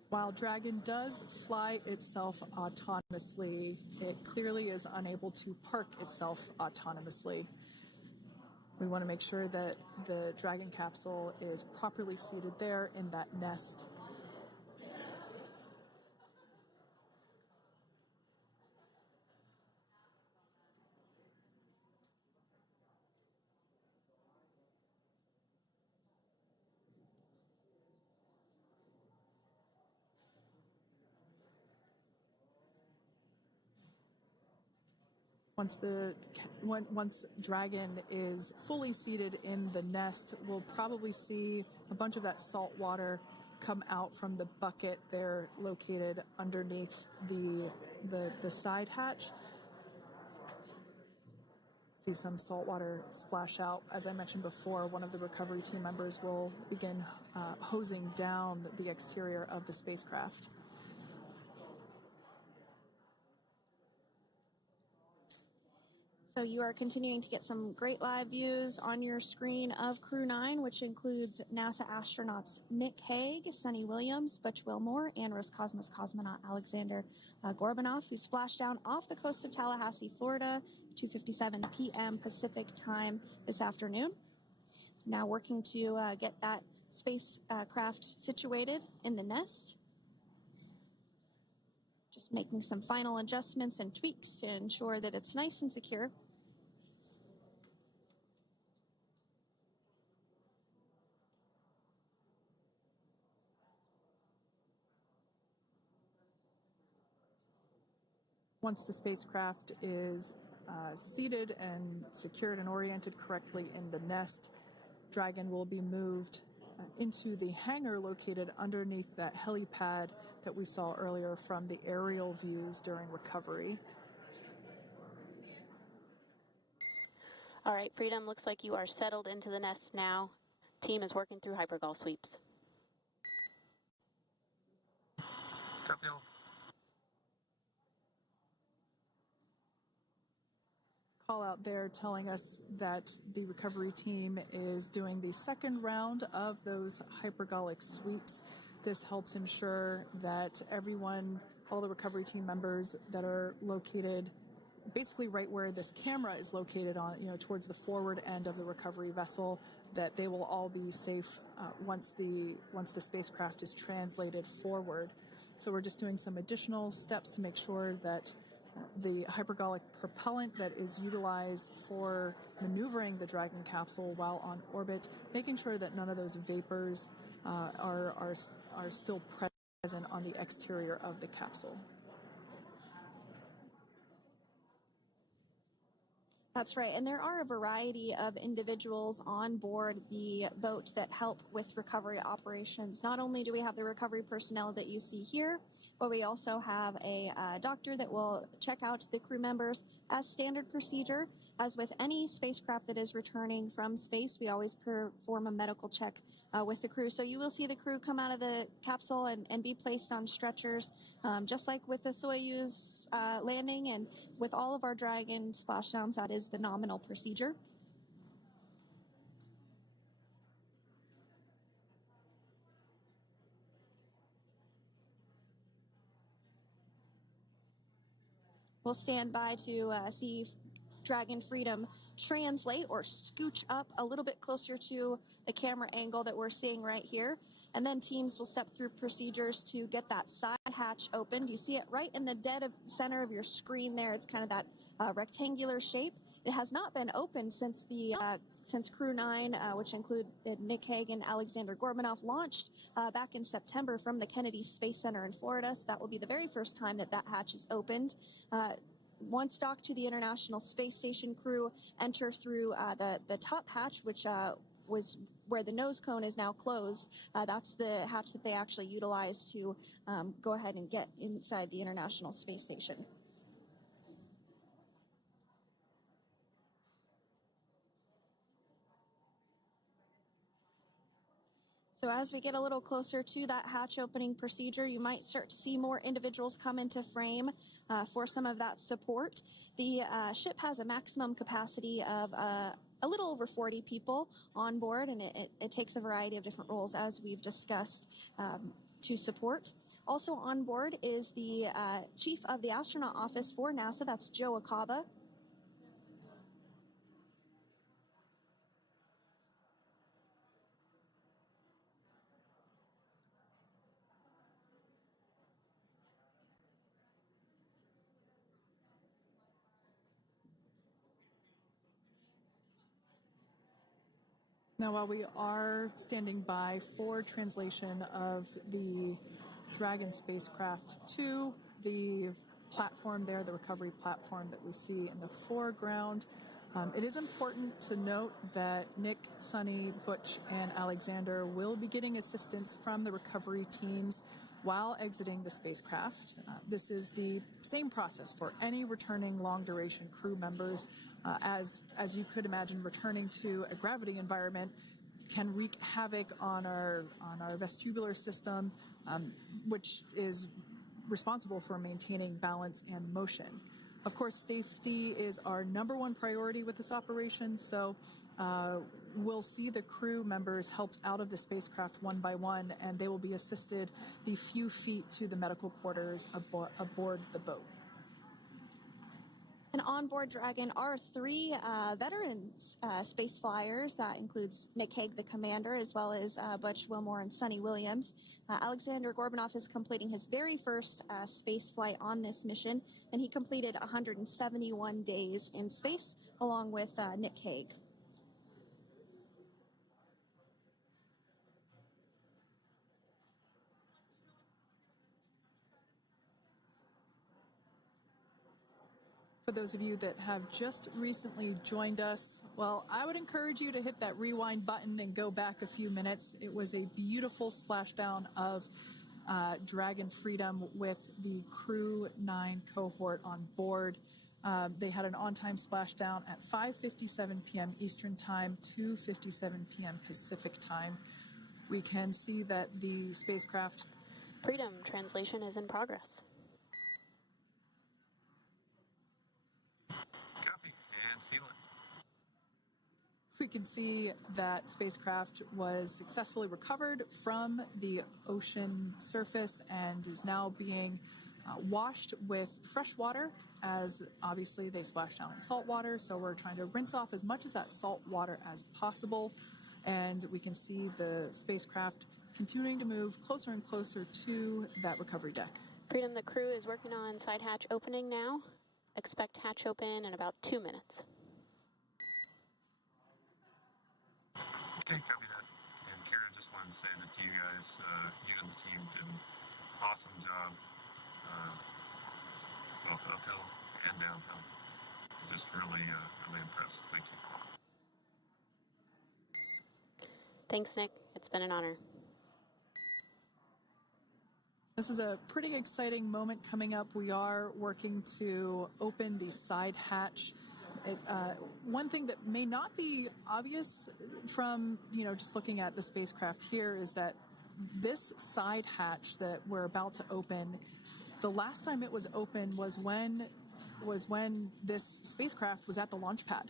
While Dragon does fly itself autonomously, it clearly is unable to park itself autonomously. We want to make sure that the Dragon capsule is properly seated there in that nest. Once Dragon is fully seated in the nest, we'll probably see a bunch of that salt water come out from the bucket there located underneath the side hatch. See some salt water splash out. As I mentioned before, one of the recovery team members will begin hosing down the exterior of the spacecraft. So you are continuing to get some great live views on your screen of Crew 9, which includes NASA astronauts Nick Hague, Suni Williams, Butch Williams, and Roscosmos cosmonaut Alexander Gorbanov, who splashed down off the coast of Tallahassee, Florida, 2:57 p.m. Pacific time this afternoon. Now working to get that spacecraft situated in the nest. Just making some final adjustments and tweaks to ensure that it's nice and secure. Once the spacecraft is seated and secured and oriented correctly in the nest, Dragon will be moved into the hangar located underneath that helipad that we saw earlier from the aerial views during recovery. All right, Freedom, looks like you are settled into the nest now. Team is working through hypergol sweeps. Copy. Call out there telling us that the recovery team is doing the second round of those hypergolic sweeps. This helps ensure that everyone, all the recovery team members that are located basically right where this camera is located on, towards the forward end of the recovery vessel, that they will all be safe once the spacecraft is translated forward. So we're just doing some additional steps to make sure that the hypergolic propellant that is utilized for maneuvering the Dragon capsule while on orbit, making sure that none of those vapors are still present on the exterior of the capsule. That's right, and there are a variety of individuals on board the boat that help with recovery operations. Not only do we have the recovery personnel that you see here, but we also have a doctor that will check out the crew members as standard procedure. As with any spacecraft that is returning from space, we always perform a medical check with the crew. So you will see the crew come out of the capsule and be placed on stretchers, just like with the Soyuz landing and with all of our Dragon splashdowns. That is the nominal procedure. We'll stand by to see Dragon Freedom translate or scooch up a little bit closer to the camera angle that we're seeing right here. And then teams will step through procedures to get that side hatch opened. You see it right in the dead center of your screen there. It's kind of that rectangular shape. It has not been opened since since Crew 9, which include Nick Hague and Alexander Gorbanov, launched back in September from the Kennedy Space Center in Florida. So that will be the very first time that hatch is opened. Once docked to the International Space Station, crew enter through the top hatch, which was where the nose cone is now closed. That's the hatch that they actually utilize to go ahead and get inside the International Space Station. So as we get a little closer to that hatch opening procedure, you might start to see more individuals come into frame for some of that support. The ship has a maximum capacity of a little over 40 people on board, and it takes a variety of different roles, as we've discussed, to support. Also on board is the chief of the astronaut office for NASA, that's Joe Acaba. Now, while we are standing by for translation of the Dragon spacecraft to the platform there, the recovery platform that we see in the foreground, it is important to note that Nick, Suni, Butch, and Alexander will be getting assistance from the recovery teams while exiting the spacecraft. This is the same process for any returning long-duration crew members. As you could imagine, returning to a gravity environment can wreak havoc on our vestibular system, which is responsible for maintaining balance and motion. Of course, safety is our #1 priority with this operation, so we'll see the crew members helped out of the spacecraft one by one, and they will be assisted the few feet to the medical quarters aboard the boat. And on board Dragon are 3 veterans space flyers. That includes Nick Hague, the commander, as well as Butch Williams and Suni Williams. Alexander Gorbanov is completing his very first space flight on this mission, and he completed 171 days in space along with Nick Hague. For those of you that have just recently joined us, well, I would encourage you to hit that rewind button and go back a few minutes. It was a beautiful splashdown of Dragon Freedom with the Crew 9 cohort on board. They had an on-time splashdown at 5:57 p.m. Eastern Time, 2:57 p.m. Pacific Time. We can see that the spacecraft... Freedom translation is in progress. We can see that spacecraft was successfully recovered from the ocean surface and is now being washed with fresh water, as obviously they splashed down in salt water. So we're trying to rinse off as much of that salt water as possible. And we can see the spacecraft continuing to move closer and closer to that recovery deck. Freedom, the crew is working on side hatch opening now. Expect hatch open in about 2 minutes. Okay, copy that. And Kira, just wanted to say that you guys, you and the team did an awesome job, both uphill and downhill. Just really, really impressed. Thank you. Thanks, Nick. It's been an honor. This is a pretty exciting moment coming up. We are working to open the side hatch. One thing that may not be obvious from, just looking at the spacecraft here is that this side hatch that we're about to open, the last time it was open was when this spacecraft was at the launch pad.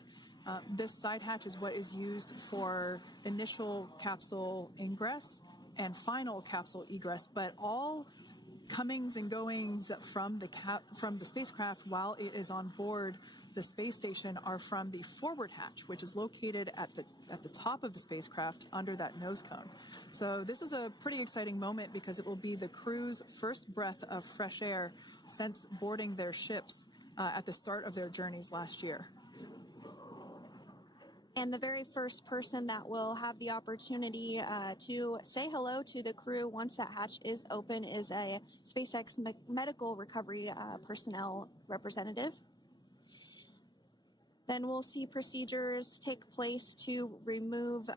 This side hatch is what is used for initial capsule ingress and final capsule egress, but all comings and goings from the spacecraft while it is on board the space station are from the forward hatch, which is located at the top of the spacecraft under that nose cone. So this is a pretty exciting moment because it will be the crew's first breath of fresh air since boarding their ships at the start of their journeys last year. And the very first person that will have the opportunity to say hello to the crew once that hatch is open is a SpaceX medical recovery personnel representative. Then we'll see procedures take place to remove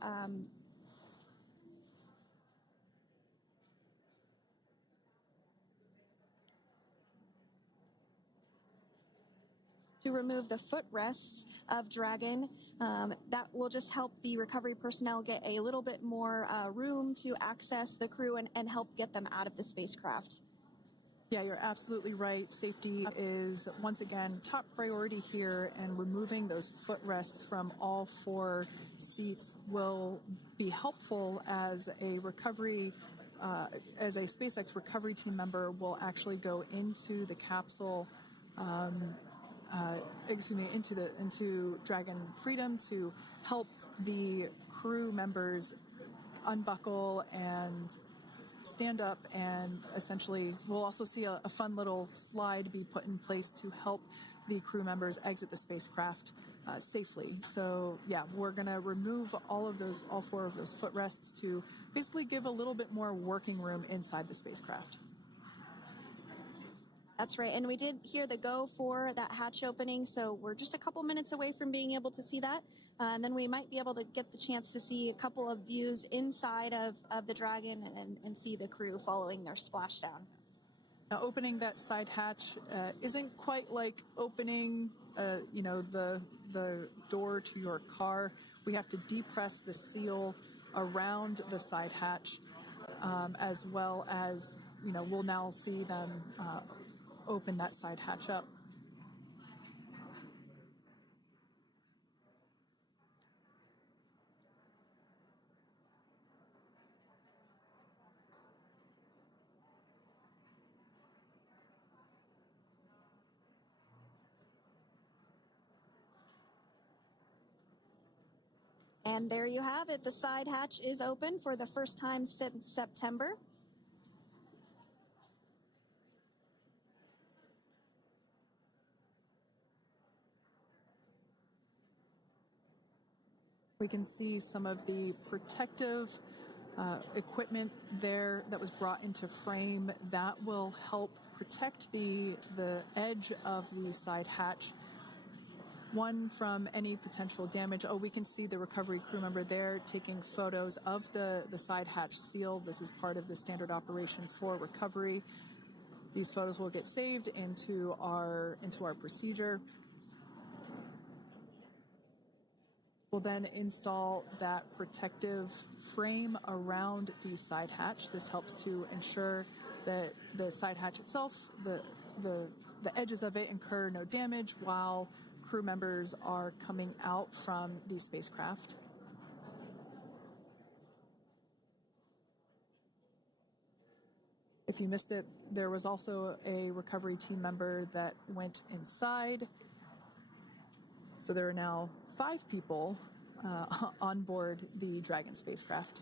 the footrests of Dragon. That will just help the recovery personnel get a little bit more room to access the crew and help get them out of the spacecraft. Yeah, you're absolutely right. Safety is, once again, top priority here, and removing those footrests from all 4 seats will be helpful as a recovery, as a SpaceX recovery team member will actually go into the capsule, into Dragon Freedom to help the crew members unbuckle and stand up, and essentially we'll also see a fun little slide be put in place to help the crew members exit the spacecraft safely. So yeah, we're going to remove all 4 of those footrests to basically give a little bit more working room inside the spacecraft. That's right, and we did hear the go for that hatch opening, so we're just a couple minutes away from being able to see that, and then we might be able to get the chance to see a couple of views inside of the Dragon and see the crew following their splashdown. Now, opening that side hatch isn't quite like opening, the door to your car. We have to depress the seal around the side hatch, as well as, we'll now see them open that side hatch up. And there you have it. The side hatch is open for the first time since September. We can see some of the protective equipment there that was brought into frame that will help protect the edge of the side hatch, one, from any potential damage. Oh, we can see the recovery crew member there taking photos of the side hatch seal. This is part of the standard operation for recovery. These photos will get saved into our procedure. We'll then install that protective frame around the side hatch. This helps to ensure that the side hatch itself, the edges of it, incur no damage while crew members are coming out from the spacecraft. If you missed it, there was also a recovery team member that went inside. So there are now 5 people on board the Dragon spacecraft.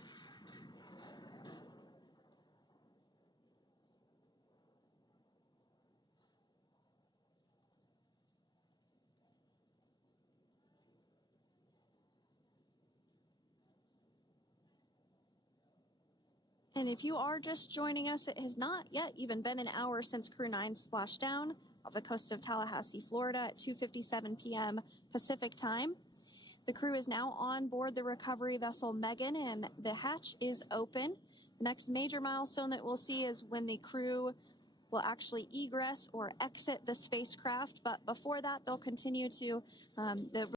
And if you are just joining us, it has not yet even been an hour since Crew 9 splashed down off the coast of Tallahassee, Florida at 2:57 p.m. Pacific time. The crew is now on board the recovery vessel Megan, and the hatch is open. The next major milestone that we'll see is when the crew will actually egress or exit the spacecraft. But before that, they'll continue to the